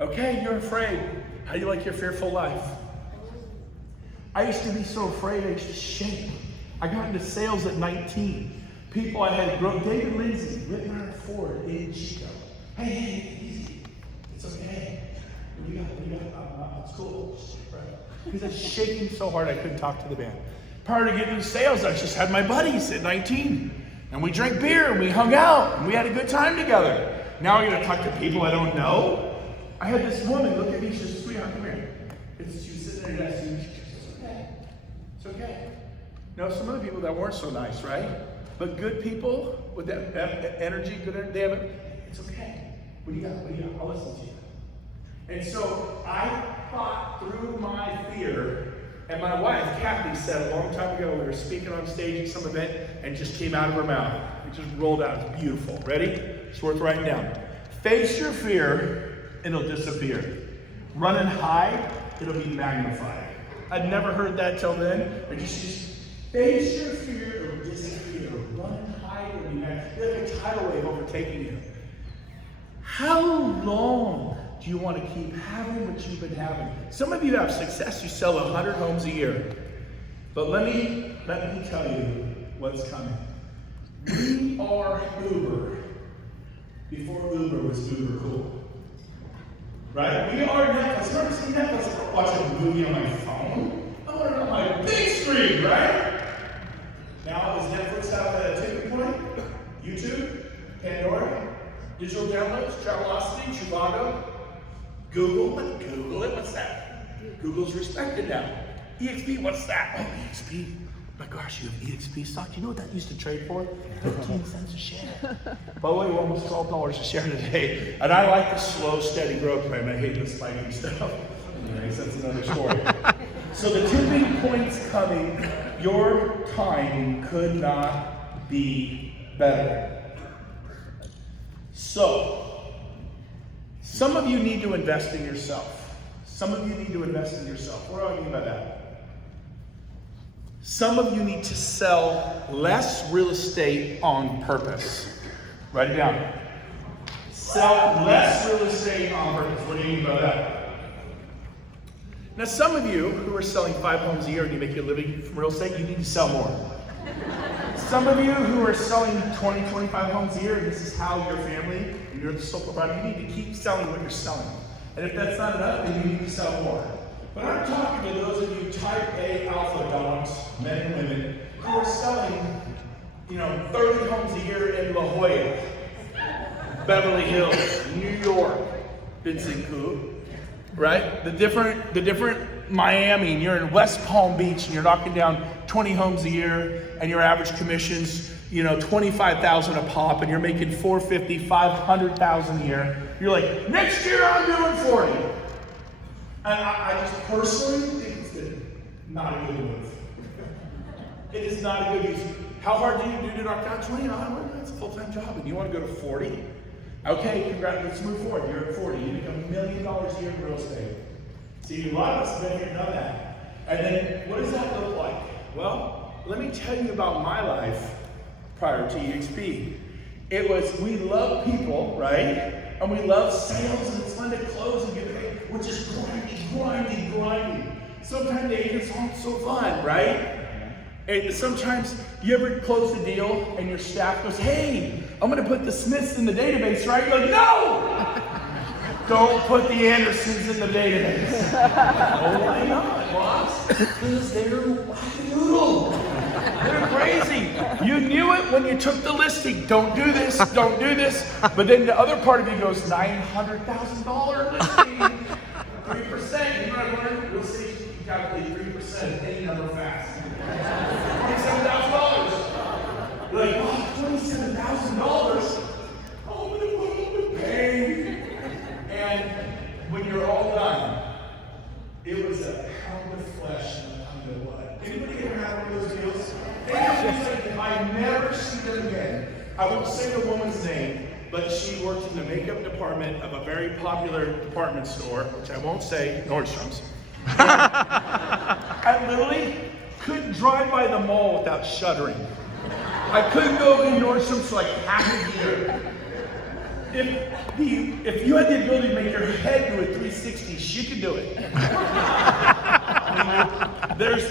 Okay, you're afraid. How do you like your fearful life? I used to be so afraid, I used to shake. I got into sales at 19. People I had grown, David Lindsay, Whitmer Ford in Chico. Hey, easy. It's okay. What do you got? It's cool. Right? Because I was shaking so hard I couldn't talk to the band. Prior to getting into sales, I just had my buddies at 19. And we drank beer and we hung out and we had a good time together. Now I'm gonna talk to people I don't know. I had this woman look at me, she said, sweetheart, come here. She was sitting there and she said, it's okay. It's okay. Now some of the people that weren't so nice, right? But good people with that energy, good energy, they have it. It's okay. What do you got? I'll listen to you. And so I fought through my fear. And my wife, Kathy, said a long time ago, we were speaking on stage at some event, and it just came out of her mouth. It just rolled out. It's beautiful. Ready? It's worth writing down. Face your fear, and it'll disappear. Run and hide, it'll be magnified. I'd never heard that till then. But just face your fear or disappear, run and hide or be mad. You're like a tidal wave overtaking you. How long do you want to keep having what you've been having? Some of you have success. You sell 100 homes a year. But let me tell you what's coming. We are Uber before Uber was Uber cool. Right? We are Netflix. Remember seeing Netflix? Watching a movie on my phone? I want it on my big screen, right? Now, does Netflix have a tipping point? YouTube? Pandora? Digital downloads? Travelocity? Trivago? Google? Google it? What's that? Google's respected now. eXp, what's that? Oh, eXp. My gosh, you have eXp stock. You know what that used to trade for? 15 cents a share. By the way, we're almost $12 a share today. And I like the slow, steady growth plan. I hate the spiky stuff. Anyways, that's another story. So the tipping point's coming. Your timing could not be better. So, some of you need to invest in yourself. Some of you need to invest in yourself. What do I mean by that? Some of you need to sell less real estate on purpose. Write it down. Sell less real estate on purpose. What do you mean by that? Now, some of you who are selling 5 homes a year and you make your living from real estate, you need to sell more. Some of you who are selling 20, 25 homes a year, and this is how your family, and you're the sole provider, you need to keep selling what you're selling. And if that's not enough, then you need to sell more. But I'm talking to those of you type A alpha dogs, men and women, who are selling, 30 homes a year in La Jolla, Beverly Hills, New York, Vincent Coup, right? The different Miami, and you're in West Palm Beach, and you're knocking down 20 homes a year, and your average commission's, $25,000 a pop, and you're making $450,000, $500,000 a year. You're like, next year I'm doing 40. And I just personally think it's not a good move. It is not a good use. How hard do you do to knock down 20? That's a full-time job, and you want to go to 40? Okay, congrats, let's move forward. You're at 40. You become $1 million a year in real estate. See, a lot of us have been here and done that. And then, what does that look like? Well, let me tell you about my life prior to eXp. It was, we love people, right? And we love sales, and it's fun to close and get paid. We're just grinding. Sometimes the agents aren't so fun, right? And sometimes you ever close the deal and your staff goes, hey, I'm gonna put the Smiths in the database, right? You're like, no! Don't put the Andersons in the database. Oh, why not, boss? Because they're wackadoodle. They're crazy. You knew it when you took the listing. Don't do this, don't do this. But then the other part of you goes, $900,000 listing, 3%. You know what I learned? Real estate, you can calculate 3% of any number fast. $27,000. You're like, oh, $27,000. Oh, I'm gonna put up with pain. And when you're all done, it was a pound of flesh and a pound of blood. Anybody ever had one of those deals? I never see them again. I won't say the woman's name, but she worked in the makeup department of a very popular department store, which I won't say, Nordstrom's. I literally couldn't drive by the mall without shuddering. I couldn't go in Nordstrom's for like half a year. If you had the ability to make your head do a 360, she could do it. There's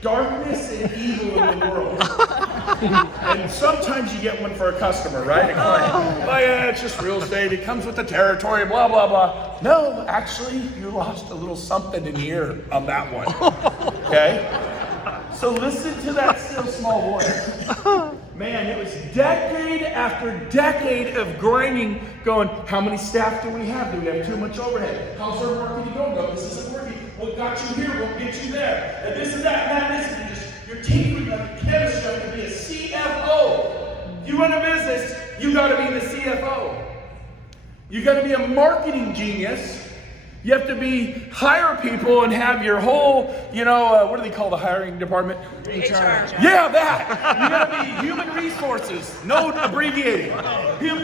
darkness and evil in the world. And sometimes you get one for a customer, right? A client. Oh yeah, it's just real estate. It comes with the territory, blah, blah, blah. No, actually, you lost a little something in here on that one. Okay? So listen to that still small voice. Man, it was decade after decade of grinding, going, how many staff do we have? Do we have too much overhead? How's our marketing going? No, this isn't working. What got you here won't get you there. And this and that, and that, and this. You're tinkering like a chemist trying to be a CFO. You run a business, you gotta be the CFO. You gotta be a marketing genius. You have to hire people and have your whole, what do they call the hiring department? HR. Yeah, that. You gotta be human resources. No abbreviating.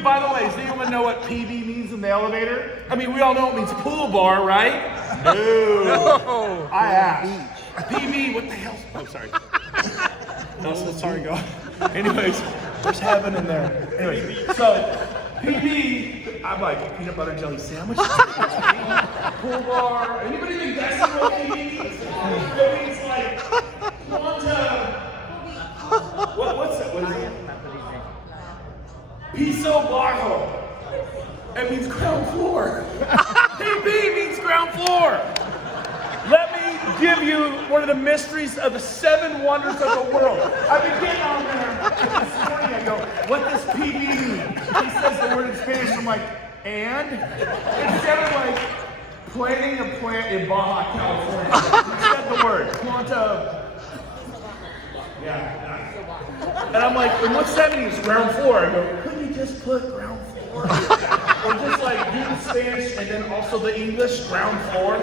By the way, does anyone know what PB means in the elevator? I mean, we all know it means pool bar, right? No. I asked. PB, what the hell? Oh, sorry. No, so sorry, go. Anyways, there's heaven in there. Anyways, so PB, I'm like, peanut butter jelly sandwich? Pool bar. Anybody think that's what PB means? It means like, quanta. What's that? What is it? Piso bajo. It means ground floor. PB means ground floor. Let me give you one of the mysteries of the 7 wonders of the world. I've been getting on there this morning. I go, what does PB mean? He says the word in Spanish. I'm like, and? Instead of like planting a plant in Baja, California, he said the word, quanta. Yeah. And I'm like, and what's that mean? It's ground floor. I go, couldn't you just put ground floor? Or just like do the Spanish and then also the English, ground floor.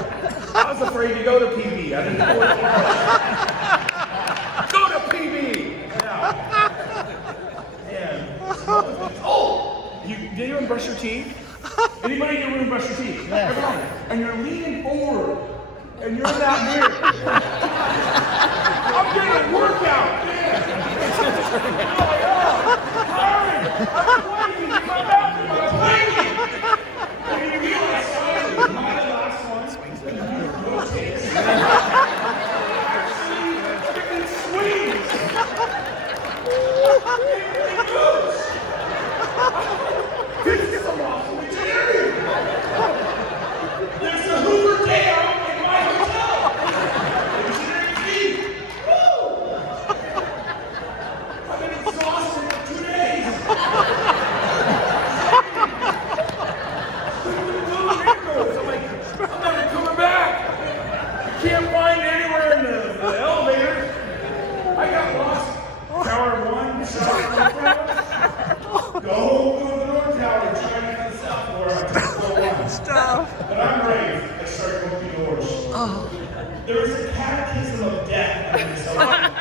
I was afraid to go to PB. I didn't know where it was. Go to PB! Yeah. Oh! Did anyone brush your teeth? Anybody in the room brush your teeth? Yeah. And you're leaning forward. And you're in that mirror. I'm getting a workout! I'm waiting! Come back to my waiting! And you realize finally, my last one, actually, it's sweet! It goes! This is a awful engineering! There's a Hoover Dam in my hotel! Engineering fee! Woo! I've been exhausted for 2 days! I'm like, I'm never coming back! I can't find anywhere in the elevator. I got lost. Tower 1, shower 1. Go home, go to the North Tower, try to get to the South Floor. Go on. Stop. But I'm brave. I started opening doors. Oh. There was a catechism of death in this elevator.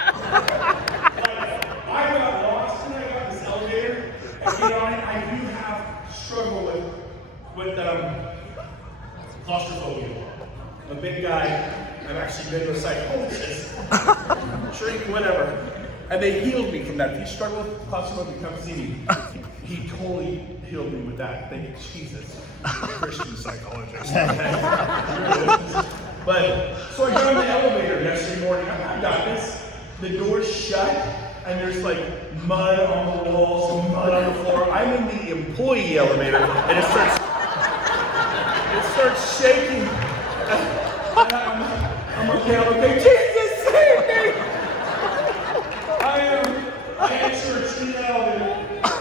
I got lost and I got in this elevator. And you know, I do have struggle with claustrophobia. I'm a big guy. I've actually been to a psychologist. Shrink, whatever. And they healed me from that. If you struggle with claustrophobia, come see me. He totally healed me with that. Thank you, Jesus. Christian psychologist. But, so I got in the elevator yesterday morning. I got this. The door's shut, and there's like mud on the walls, mud on the floor. I'm in the employee elevator, and it starts shaking. I'm okay, Jesus, save me! I had church in the elevator,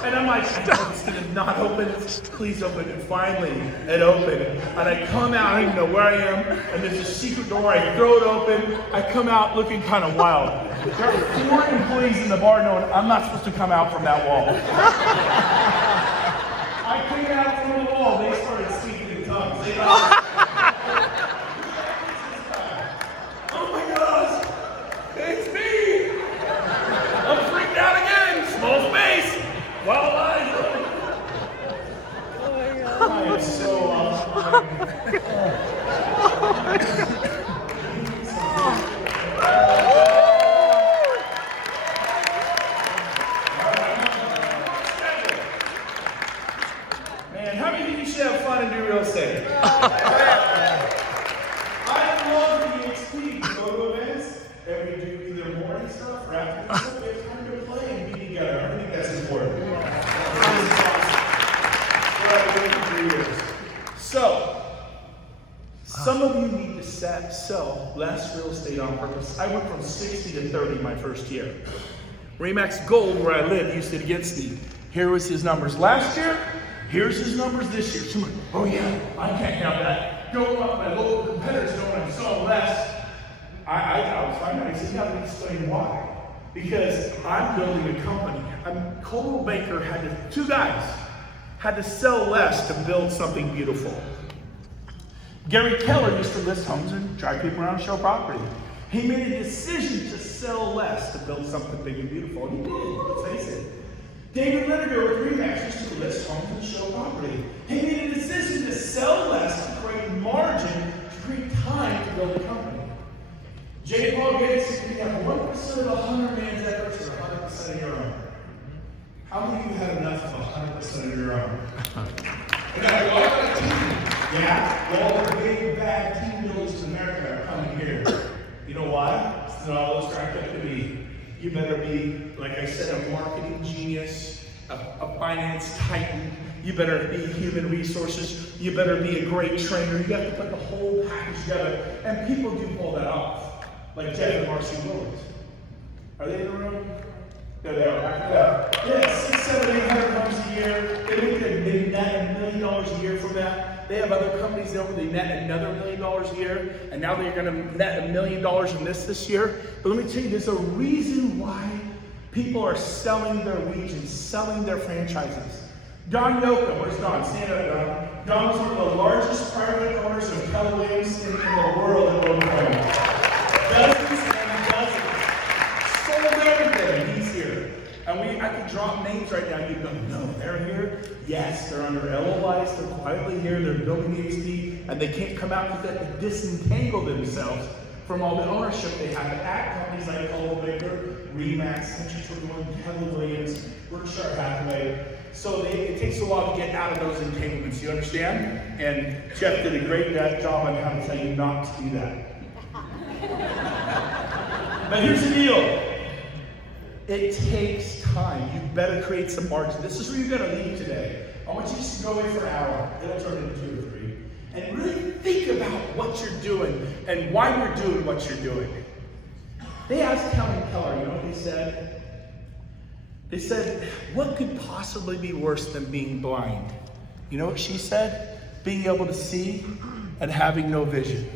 and I'm like, it's gonna not open, please open. And finally, it opened, and I come out, I don't even know where I am, and there's a secret door, I throw it open, I come out looking kind of wild. There were 4 employees in the bar knowing I'm not supposed to come out from that wall. I came out from the wall, they started speaking in tongues. They oh my gosh, it's me! I'm freaked out again! Small space! Wild eyes! Oh my god. I am so Man, how many of you should have fun and do real estate? I love the eXp. Go to events, and we do either morning stuff or afternoon stuff. We have time to play and be together. I think that's important. So, some of you need to sell less real estate on purpose. I went from 60 to 30 my first year. Remax Gold, where I live, used it against me. Here was his numbers last year. Here's his numbers this year. Someone, oh yeah, I can't have that. Go up, my local competitors know I'm selling less. I was fine. I said, yeah, let me explain why. Because I'm building a company. Coldwell Banker had to, 2 guys had to sell less to build something beautiful. Gary Keller used to list homes and drive people around and show property. He made a decision to sell less to build something big and beautiful. And he did, let's face it. David Lineker with Remax used to list homes and show property. He made a decision to sell less to create margin, to create time to build a company. J. Paul Gates, you have 1% of 100 man's efforts or 100% of your own. How many of you have enough of 100% of your own? Yeah, all the big bad team builders in America are coming here. You know why? It's not all those cracked up to be. You better be, like I said, a marketing genius, a finance titan. You better be human resources. You better be a great trainer. You have to put the whole package together. And people do pull that off. Like Jeff and Marcy Williams. Are they in the room? There they are. Yeah, 600, 700, 800 homes a year. They look at maybe net $1 million a year from that. They have other companies there where they net another $1 million a year, and now they're going to net $1 million in this year. But let me tell you, there's a reason why people are selling their regions, selling their franchises. Don Yoakum, where's Don? Stand up, Don. Don's one of the largest private owners of Keller Williams in the world at one point. Dozens and dozens. Sold everything. He's here. And I could drop names right now. You'd go, no, they're here. Yes, they're under LOIs. They're quietly here. They're building eXp, and they can't come out because they have to disentangle themselves from all the ownership they have at companies like Coldwell Banker, Remax, Century 21, Keller Williams, Berkshire Hathaway. So it takes a while to get out of those entanglements. You understand? And Jeff did a great job on how to tell you not to do that. But here's the deal. It takes time. You better create some margin. This is where you're going to leave today. I want you just to go away for an hour. It'll turn into 2 or 3. And really think about what you're doing and why you're doing what you're doing. They asked Helen Keller, you know what they said? They said, what could possibly be worse than being blind? You know what she said? Being able to see and having no vision.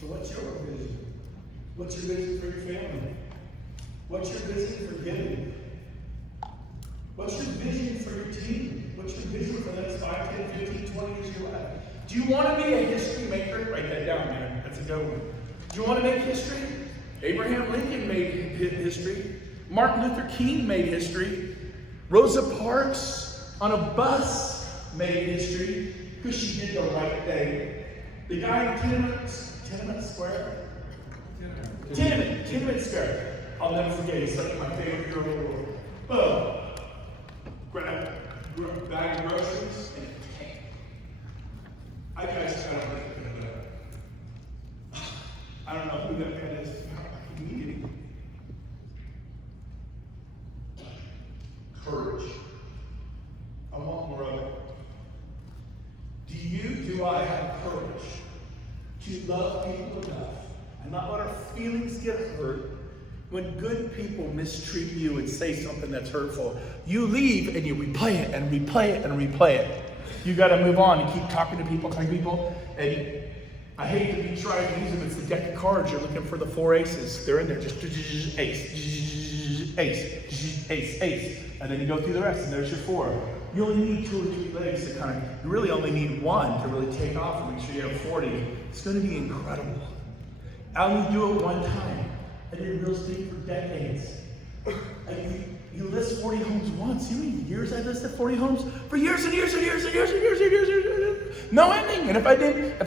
So what's your vision? What's your vision for your family? What's your vision for giving? What's your vision for your team? What's your vision for the next 5, 10, 15, 20 years of your life? Do you want to be a history maker? Write that down, man. That's a good one. Do you want to make history? Abraham Lincoln made history. Martin Luther King made history. Rosa Parks on a bus made history because she did the right thing. The guy in Tenement Square? Tenement Square. I'll never forget. He's like my favorite hero in the world. Boom. Grab a bag of groceries and a tank. I guys kind of like it. I don't know who that guy is. I need it. Courage. I want more of it. Do I have courage to love people enough and not let our feelings get hurt when good people mistreat you and say something that's hurtful? You leave and you replay it and replay it and replay it. You got to move on and keep talking to people, and I hate to be trying to use them. It's the deck of cards. You're looking for the 4 aces. They're in there. Just ace, ace, ace, ace. And then you go through the rest, and there's your 4. You only need 2 or 3 legs to you really only need 1 to really take off and make sure you have 40. It's going to be incredible. I only do it 1 time. I did real estate for decades. You list 40 homes once. You know how many years I listed 40 homes? For years and years and years and years and years and years and years. No ending. And if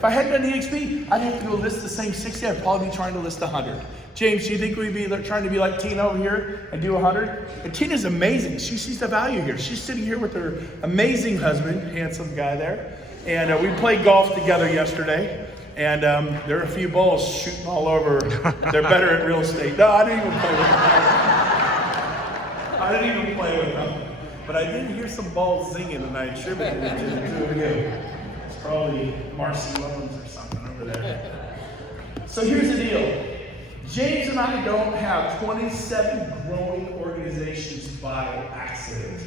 I hadn't done eXp, I'd have to go list the same 60. I'd probably be trying to list 100. James, do you think we'd be trying to be like Tina over here and do 100? And Tina's amazing. She sees the value here. She's sitting here with her amazing husband, handsome guy there. And we played golf together yesterday. And there are a few balls shooting all over. They're better at real estate. No, I didn't even play with them. But I did hear some balls zinging, and I attributed it to the 2 of you. It's probably Marcy Williams or something over there. So here's the deal. James and I don't have 27 growing organizations by accident.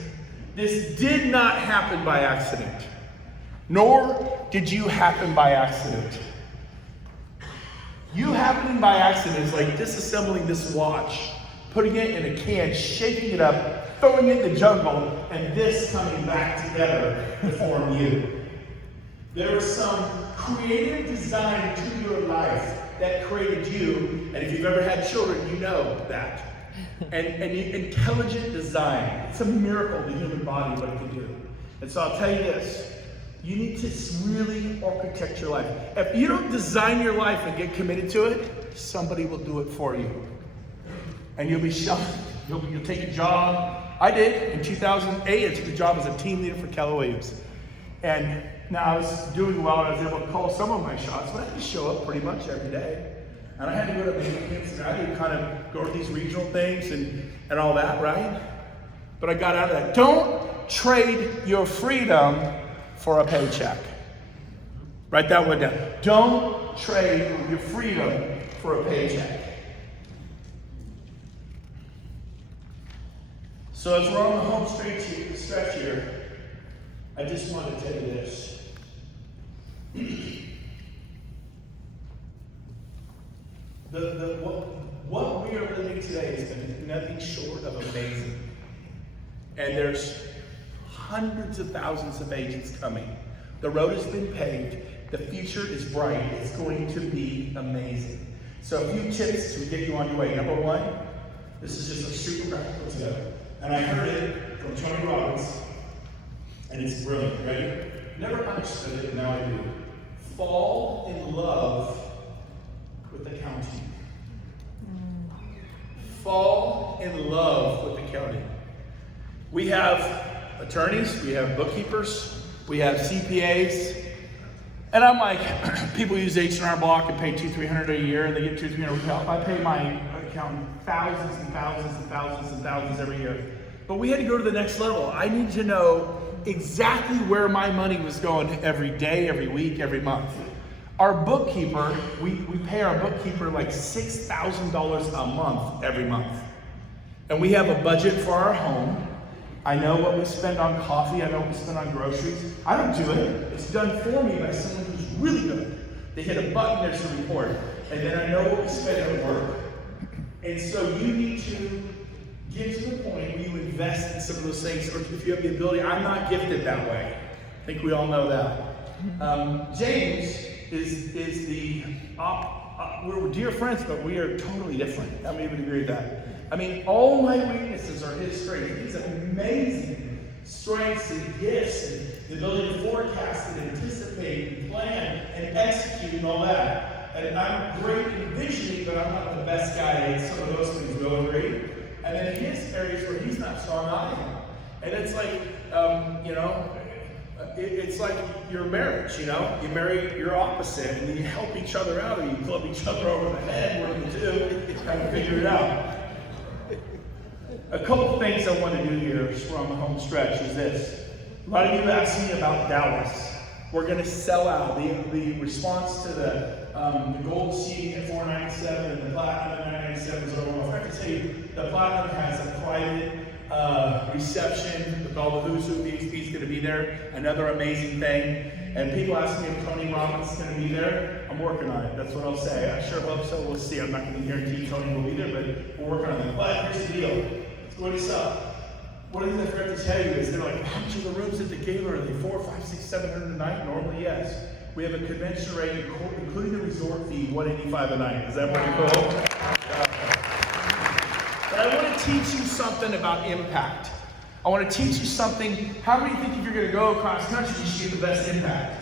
This did not happen by accident. Nor did you happen by accident. You happening by accident is like disassembling this watch, putting it in a can, shaking it up, throwing it in the jungle, and this coming back together to form you. There was some creative design to your life that created you, and if you've ever had children, you know that. And intelligent design, it's a miracle the human body, what it can do. And so I'll tell you this, You need to really architect your life. If you don't design your life and get committed to it, somebody will do it for you. And you'll be shocked. You'll take a job. I did. In 2008, I took a job as a team leader for Keller Williams. And now I was doing well, and I was able to call some of my shots, but I had to show up pretty much every day. And I had to go to meetings, and I had to kind of go to these regional things and all that, right? But I got out of that. Don't trade your freedom for a paycheck. Write that one down. Don't trade your freedom for a paycheck. So as we're on the home stretch here, I just want to tell you this. What we are living today is nothing short of amazing. And there's hundreds of thousands of agents coming. The road has been paved. The future is bright. It's going to be amazing. So a few tips to get you on your way. Number one, this is just a super practical tip. And I heard it from Tony Robbins, and it's brilliant. Ready? Never understood it, and now I do. Fall in love with accounting. Fall in love with accounting. We have attorneys, we have bookkeepers, we have CPAs, and I'm like, people use H&R Block and pay $200-300 a year, and they get $200-300 help. I pay my accountant thousands and thousands and thousands and thousands every year. But we had to go to the next level. I need to know exactly where my money was going every day, every week, every month. Our bookkeeper, we pay our bookkeeper like $6,000 a month every month. And we have a budget for our home. I know what we spend on coffee. I know what we spend on groceries. I don't do it. It's done for me by someone who's really good. They hit a button, there's a report. And then I know what we spend at work. And so you need to get to the point where you invest in some of those things, or if you have the ability. I'm not gifted that way. I think we all know that. James is the, we're dear friends, but we are totally different. How many would agree with that? I mean, all my weaknesses are his strengths. He's amazing strengths and gifts, and the ability to forecast and anticipate and plan and execute and all that. And I'm great in visioning, but I'm not the best guy at some of those things. We'll agree. And then he has areas where he's not strong, I am. And it's like, it's like your marriage, you marry your opposite, and then you help each other out, or you club each other over the head, one of the two, kind of figure it out. A couple things I want to do here as we're on the home stretch is this. A lot of you asked me about Dallas. We're going to sell out. The response to the gold seating at $497 and the platinum at $997 is overwhelming. I have to tell you, the platinum has a private reception with all the who's who. eXp is going to be there. Another amazing thing. And people ask me if Tony Robbins is going to be there. I'm working on it. That's what I'll say. I sure hope so. We'll see. I'm not going to guarantee Tony will be there, but we're working on it. But here's the deal. Let's go to sell. One of the things I forgot to tell you is they're like, how much of the rooms at the gala are they? 400, 500, 600, 700 a night? Normally, yes. We have a convention rate, including the resort fee, $185 a night. Is that pretty cool? But I want to teach you something about impact. I want to teach you something. How many think if you're going to go across country, you should get the best impact?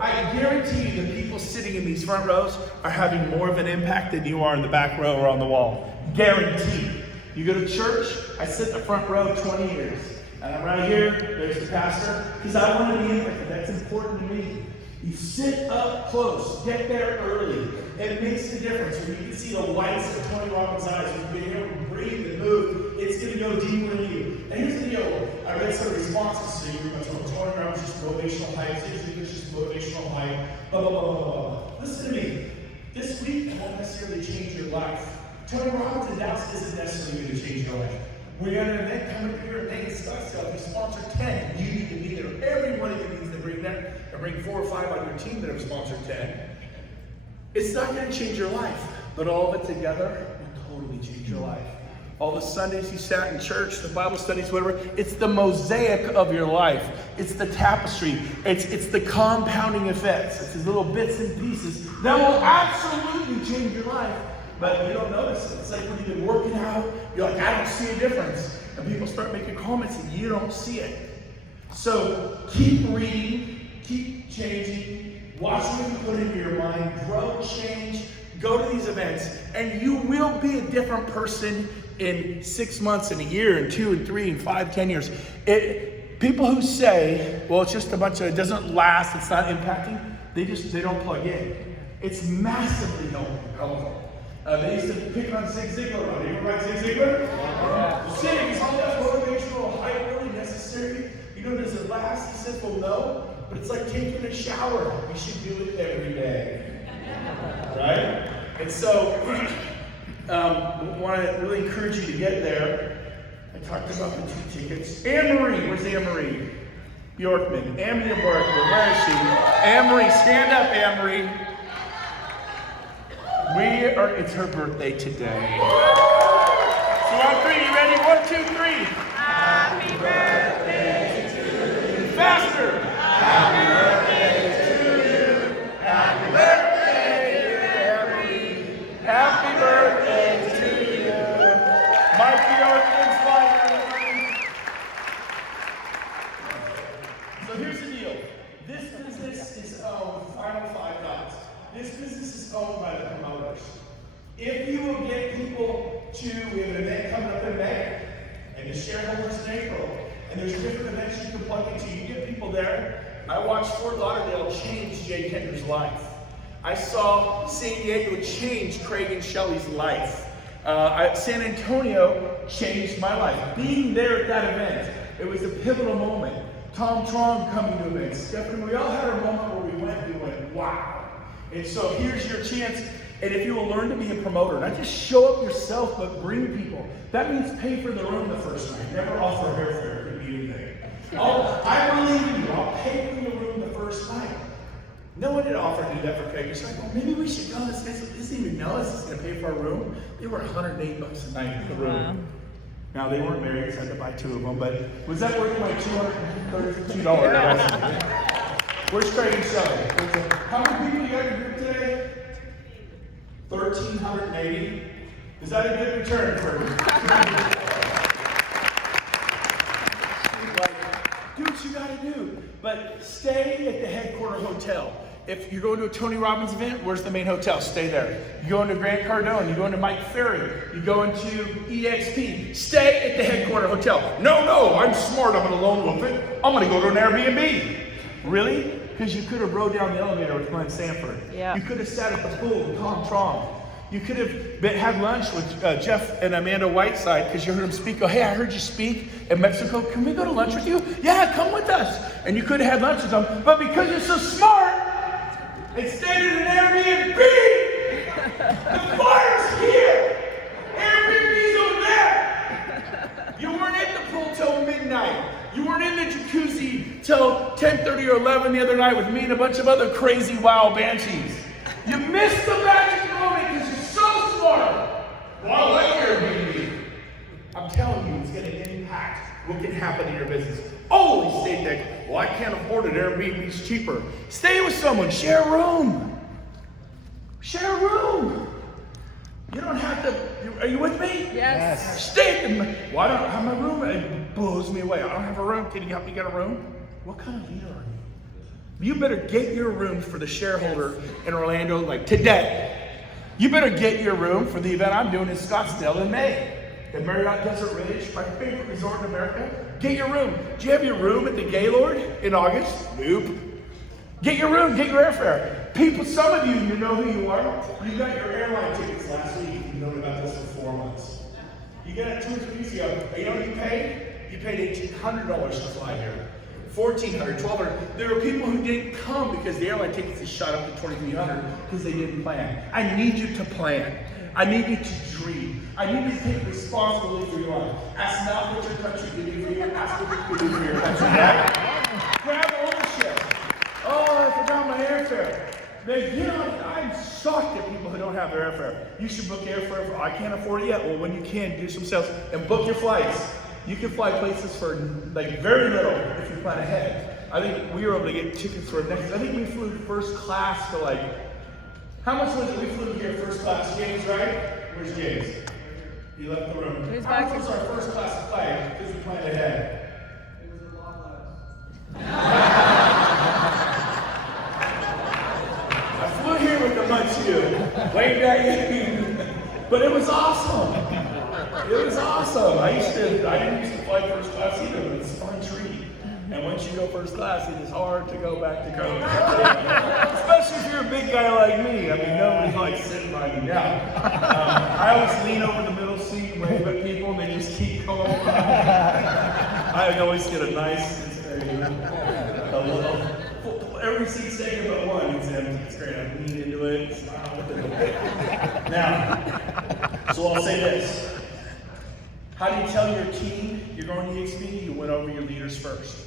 I guarantee you the people sitting in these front rows are having more of an impact than you are in the back row or on the wall. Guaranteed. You go to church, I sit in the front row 20 years. And I'm right here, there's the pastor, because I want to be impacted. That's important to me. You sit up close, get there early. It makes a difference. When you can see the lights of Tony Robbins' eyes, when you can hear him breathe and move, it's going to go deeper in you. And here's the deal. I read some responses to you. Tony Robbins is just motivational hype. It's just motivational hype. Blah, blah, blah, blah, blah. Listen to me. This week won't necessarily change your life. Tony Robbins in Dallas isn't necessarily going to change your life. We got an event coming up here in Vegas, Scottsdale. We sponsor 10. You need to be there. Every one of you needs to bring that, and bring 4 or 5 on your team that have sponsored 10. It's not going to change your life, but all of it together will totally change your life. All the Sundays you sat in church, the Bible studies, whatever, it's the mosaic of your life. It's the tapestry. It's the compounding effects. It's these little bits and pieces that will absolutely change your life. But you don't notice it. It's like when you've been working out, you're like, I don't see a difference. And people start making comments and you don't see it. So keep reading, keep changing. Watch what you put into your mind. Grow, change. Go to these events, and you will be a different person in 6 months, in a year, in 2 and 3 and 5, 10 years. People who say, well, it's just a bunch of, it doesn't last, it's not impacting, they don't plug in. It's massively helpful. They used to pick on Zig Ziglar. You ever read Zig Ziglar? Yeah. Zig, is all that motivational hype really necessary? You know, does it last? He says, well, no, but it's like taking a shower. You should do it every day. Right? And so, I want to really encourage you to get there. I talked about the 2 tickets. Anne-Marie, where's Anne-Marie? Bjorkman. Anne-Marie Bjorkman, where is she? Anne-Marie, stand up, Anne-Marie. It's her birthday today. So on 3, you ready? 1, 2, 3. Happy birthday to you. Faster. Happy birthday to you. Happy birthday, Anne-Marie. Happy birthday to you. Mike Bjorkman's life. So here's the deal. This business is owned, final 5 dots. This business is owned by the promoters. If you will get people to, we have an event coming up in May, and the shareholders in April, and there's different events you can plug into. You get people there. I watched Fort Lauderdale change Jay Kender's life. I saw San Diego change Craig and Shelley's life. San Antonio changed my life. Being there at that event, it was a pivotal moment. Tom Trong coming to events. Stephanie, we all had a moment where we went, wow. And so here's your chance. And if you will learn to be a promoter, not just show up yourself, but bring people. That means pay for the room the first night. Never offer airfare. It could be anything. I believe in you. I'll pay for the room the first night. No one had offered to do that for Craig. It's like, well, maybe we should go. This guy doesn't even know us is going to pay for our room. They were $108 a night for the room. Wow. Now, they weren't married, so I had to buy 2 of them, but was that worth my $232? Where's Craig and Shelley? How many people you got in your group today? 1,380. Is that a good return for me? Like, do what you gotta do, but stay at the headquarter hotel. If you're going to a Tony Robbins event, where's the main hotel? Stay there. You go into Grant Cardone, you go into Mike Ferry, you go into eXp, stay at the headquarter hotel. No, I'm smart, I'm gonna lone wolf it. I'm gonna go to an Airbnb. Really? Because you could have rode down the elevator with Glenn Sanford. Yeah. You could have sat at the pool with Tom Trong. You could have had lunch with Jeff and Amanda Whiteside because you heard them speak. Go, hey, I heard you speak in Mexico. Can we go to lunch with you? Yeah, come with us. And you could have had lunch with them. But because you're so smart, and stayed in an Airbnb. The fire's here. Airbnb's over there. You weren't in the pool till midnight. You weren't in the jacuzzi till 10:30 or 11 the other night with me and a bunch of other crazy wild banshees. You missed the magic moment because you're so smart. Well, I like Airbnb. I'm telling you, it's going to impact what can happen in your business. Oh, he stayed there. Well, I can't afford it. Airbnb's cheaper. Stay with someone. Share a room. Share a room. You don't have to. Are you with me? Yes. Stay at the. Well, I don't have my room. It blows me away. I don't have a room. Can you help me get a room? What kind of leader are you? You better get your rooms for the shareholder in Orlando like today. You better get your room for the event I'm doing in Scottsdale in May. At Marriott Desert Ridge, my favorite resort in America. Get your room. Do you have your room at the Gaylord in August? Nope. Get your room, get your airfare. People, some of you know who you are. You got your airline tickets last week. You've known about this for 4 months. You got it 2 or 3 weeks ago. You know what you paid? You paid $1,800 to fly here. $1,400, $1,200. There were people who didn't come because the airline tickets had shot up to $2,300 because they didn't plan. I need you to plan. I need you to dream. I need you to take responsibility for your life. Ask not what your country can do for you, ask what you can do for your country. Grab ownership. Oh, I forgot my airfare. I'm shocked at people who don't have their airfare. You should book airfare. I can't afford it yet. Well, when you can, do some sales and book your flights. You can fly places for like very little if you plan ahead. I think we were able to get tickets for next. I think we flew first class to like. How much was it? We flew here first class. James, right? Where's James? He left the room. How much was our first class flight because we planned ahead? It was a lot less. ain't that you. But it was awesome. It was awesome. I didn't used to fly first class either, but it's a fun treat. And once you go first class, it is hard to go back to coach. Especially if you're a big guy like me. I mean, nobody's like sitting by me now. I always lean over the middle seat and wave at people, and they just keep going over. I always get a nice, every seat's taken but one. It's empty. It's great. I lean into it, smile with it. Now, so I'll say this. How do you tell your team you're going to eXp? You win over your leaders first.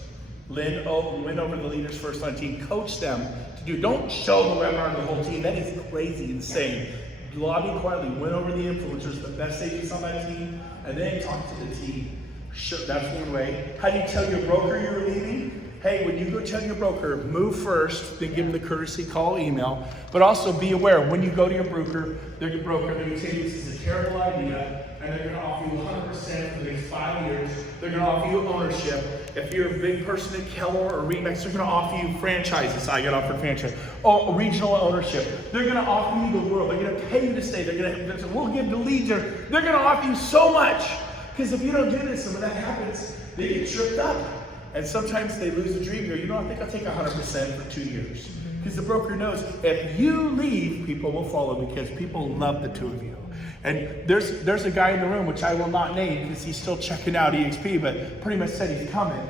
Win over the leaders first on a team. Coach them to do. Don't show the webinar to the whole team. That is crazy, insane. Lobby quietly. Win over the influencers, the best agents on that team, and then talk to the team. Sure, that's one way. How do you tell your broker you're leaving? Hey, when you go tell your broker, move first, then give them the courtesy call, email. But also be aware, when you go to your broker, they're going to tell you this is a terrible idea, and they're going to offer you 100% for the next 5 years. They're going to offer you ownership. If you're a big person at Keller or Remax, they're going to offer you franchises. I got offered franchise. Or regional ownership. They're going to offer you the world. They're going to pay you to stay. We'll give the leads. They're going to offer you so much. Because if you don't do this, and when that happens, they get tripped up. And sometimes they lose the dream. You know, I think I'll take 100% for 2 years. Because the broker knows if you leave, people will follow because people love the two of you. And there's a guy in the room, which I will not name because he's still checking out eXp, but pretty much said he's coming.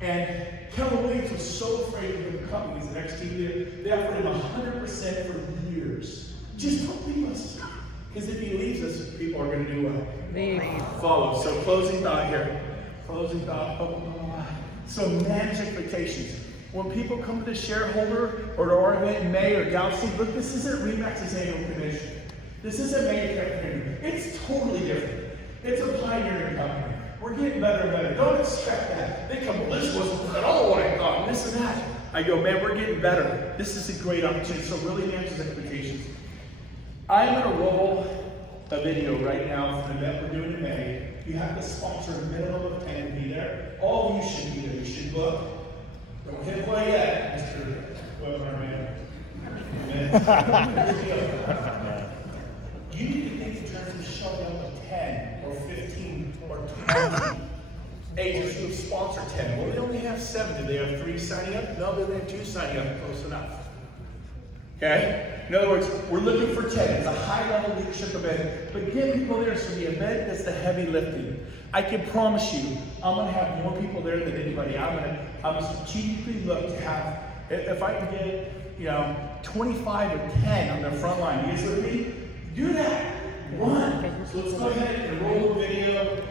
And Keller Williams was so afraid of him coming as the next team leader, they offered him 100% for years. Just don't leave us. Because if he leaves us, people are going to do what? Leave. Follow. So closing thought here. Closing thought. So manage expectations. When people come to the shareholder or to our event in May or Galaxy, look, this isn't Remax's annual convention. This isn't manufacturing. It's totally different. It's a pioneering company. We're getting better and better. Don't expect that. They come, well, this wasn't at all what I thought, and this and that. I go, man, we're getting better. This is a great opportunity. So really manage expectations. I'm going to roll a video right now for the event we're doing in May. You have to sponsor a minimum of 10 to be there. All of you should be there. You should book. Don't hit play yet, Mr. Webinar Man. Here's the deal. You need to think in terms of showing up with 10 or 15 or 20 agents who have sponsored 10. Well, they only have 7. Do they have 3 signing up? No, they only have 2 signing up. Close enough. Okay? In other words, we're looking for 10. It's a high-level leadership event. But get people there so the event is the heavy lifting. I can promise you, I'm going to have more people there than anybody. I'm going to strategically look to have, if I can get, 25 or 10 on the front line. You guys with me? Do that. One. So let's go ahead and roll the video.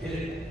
Hit it.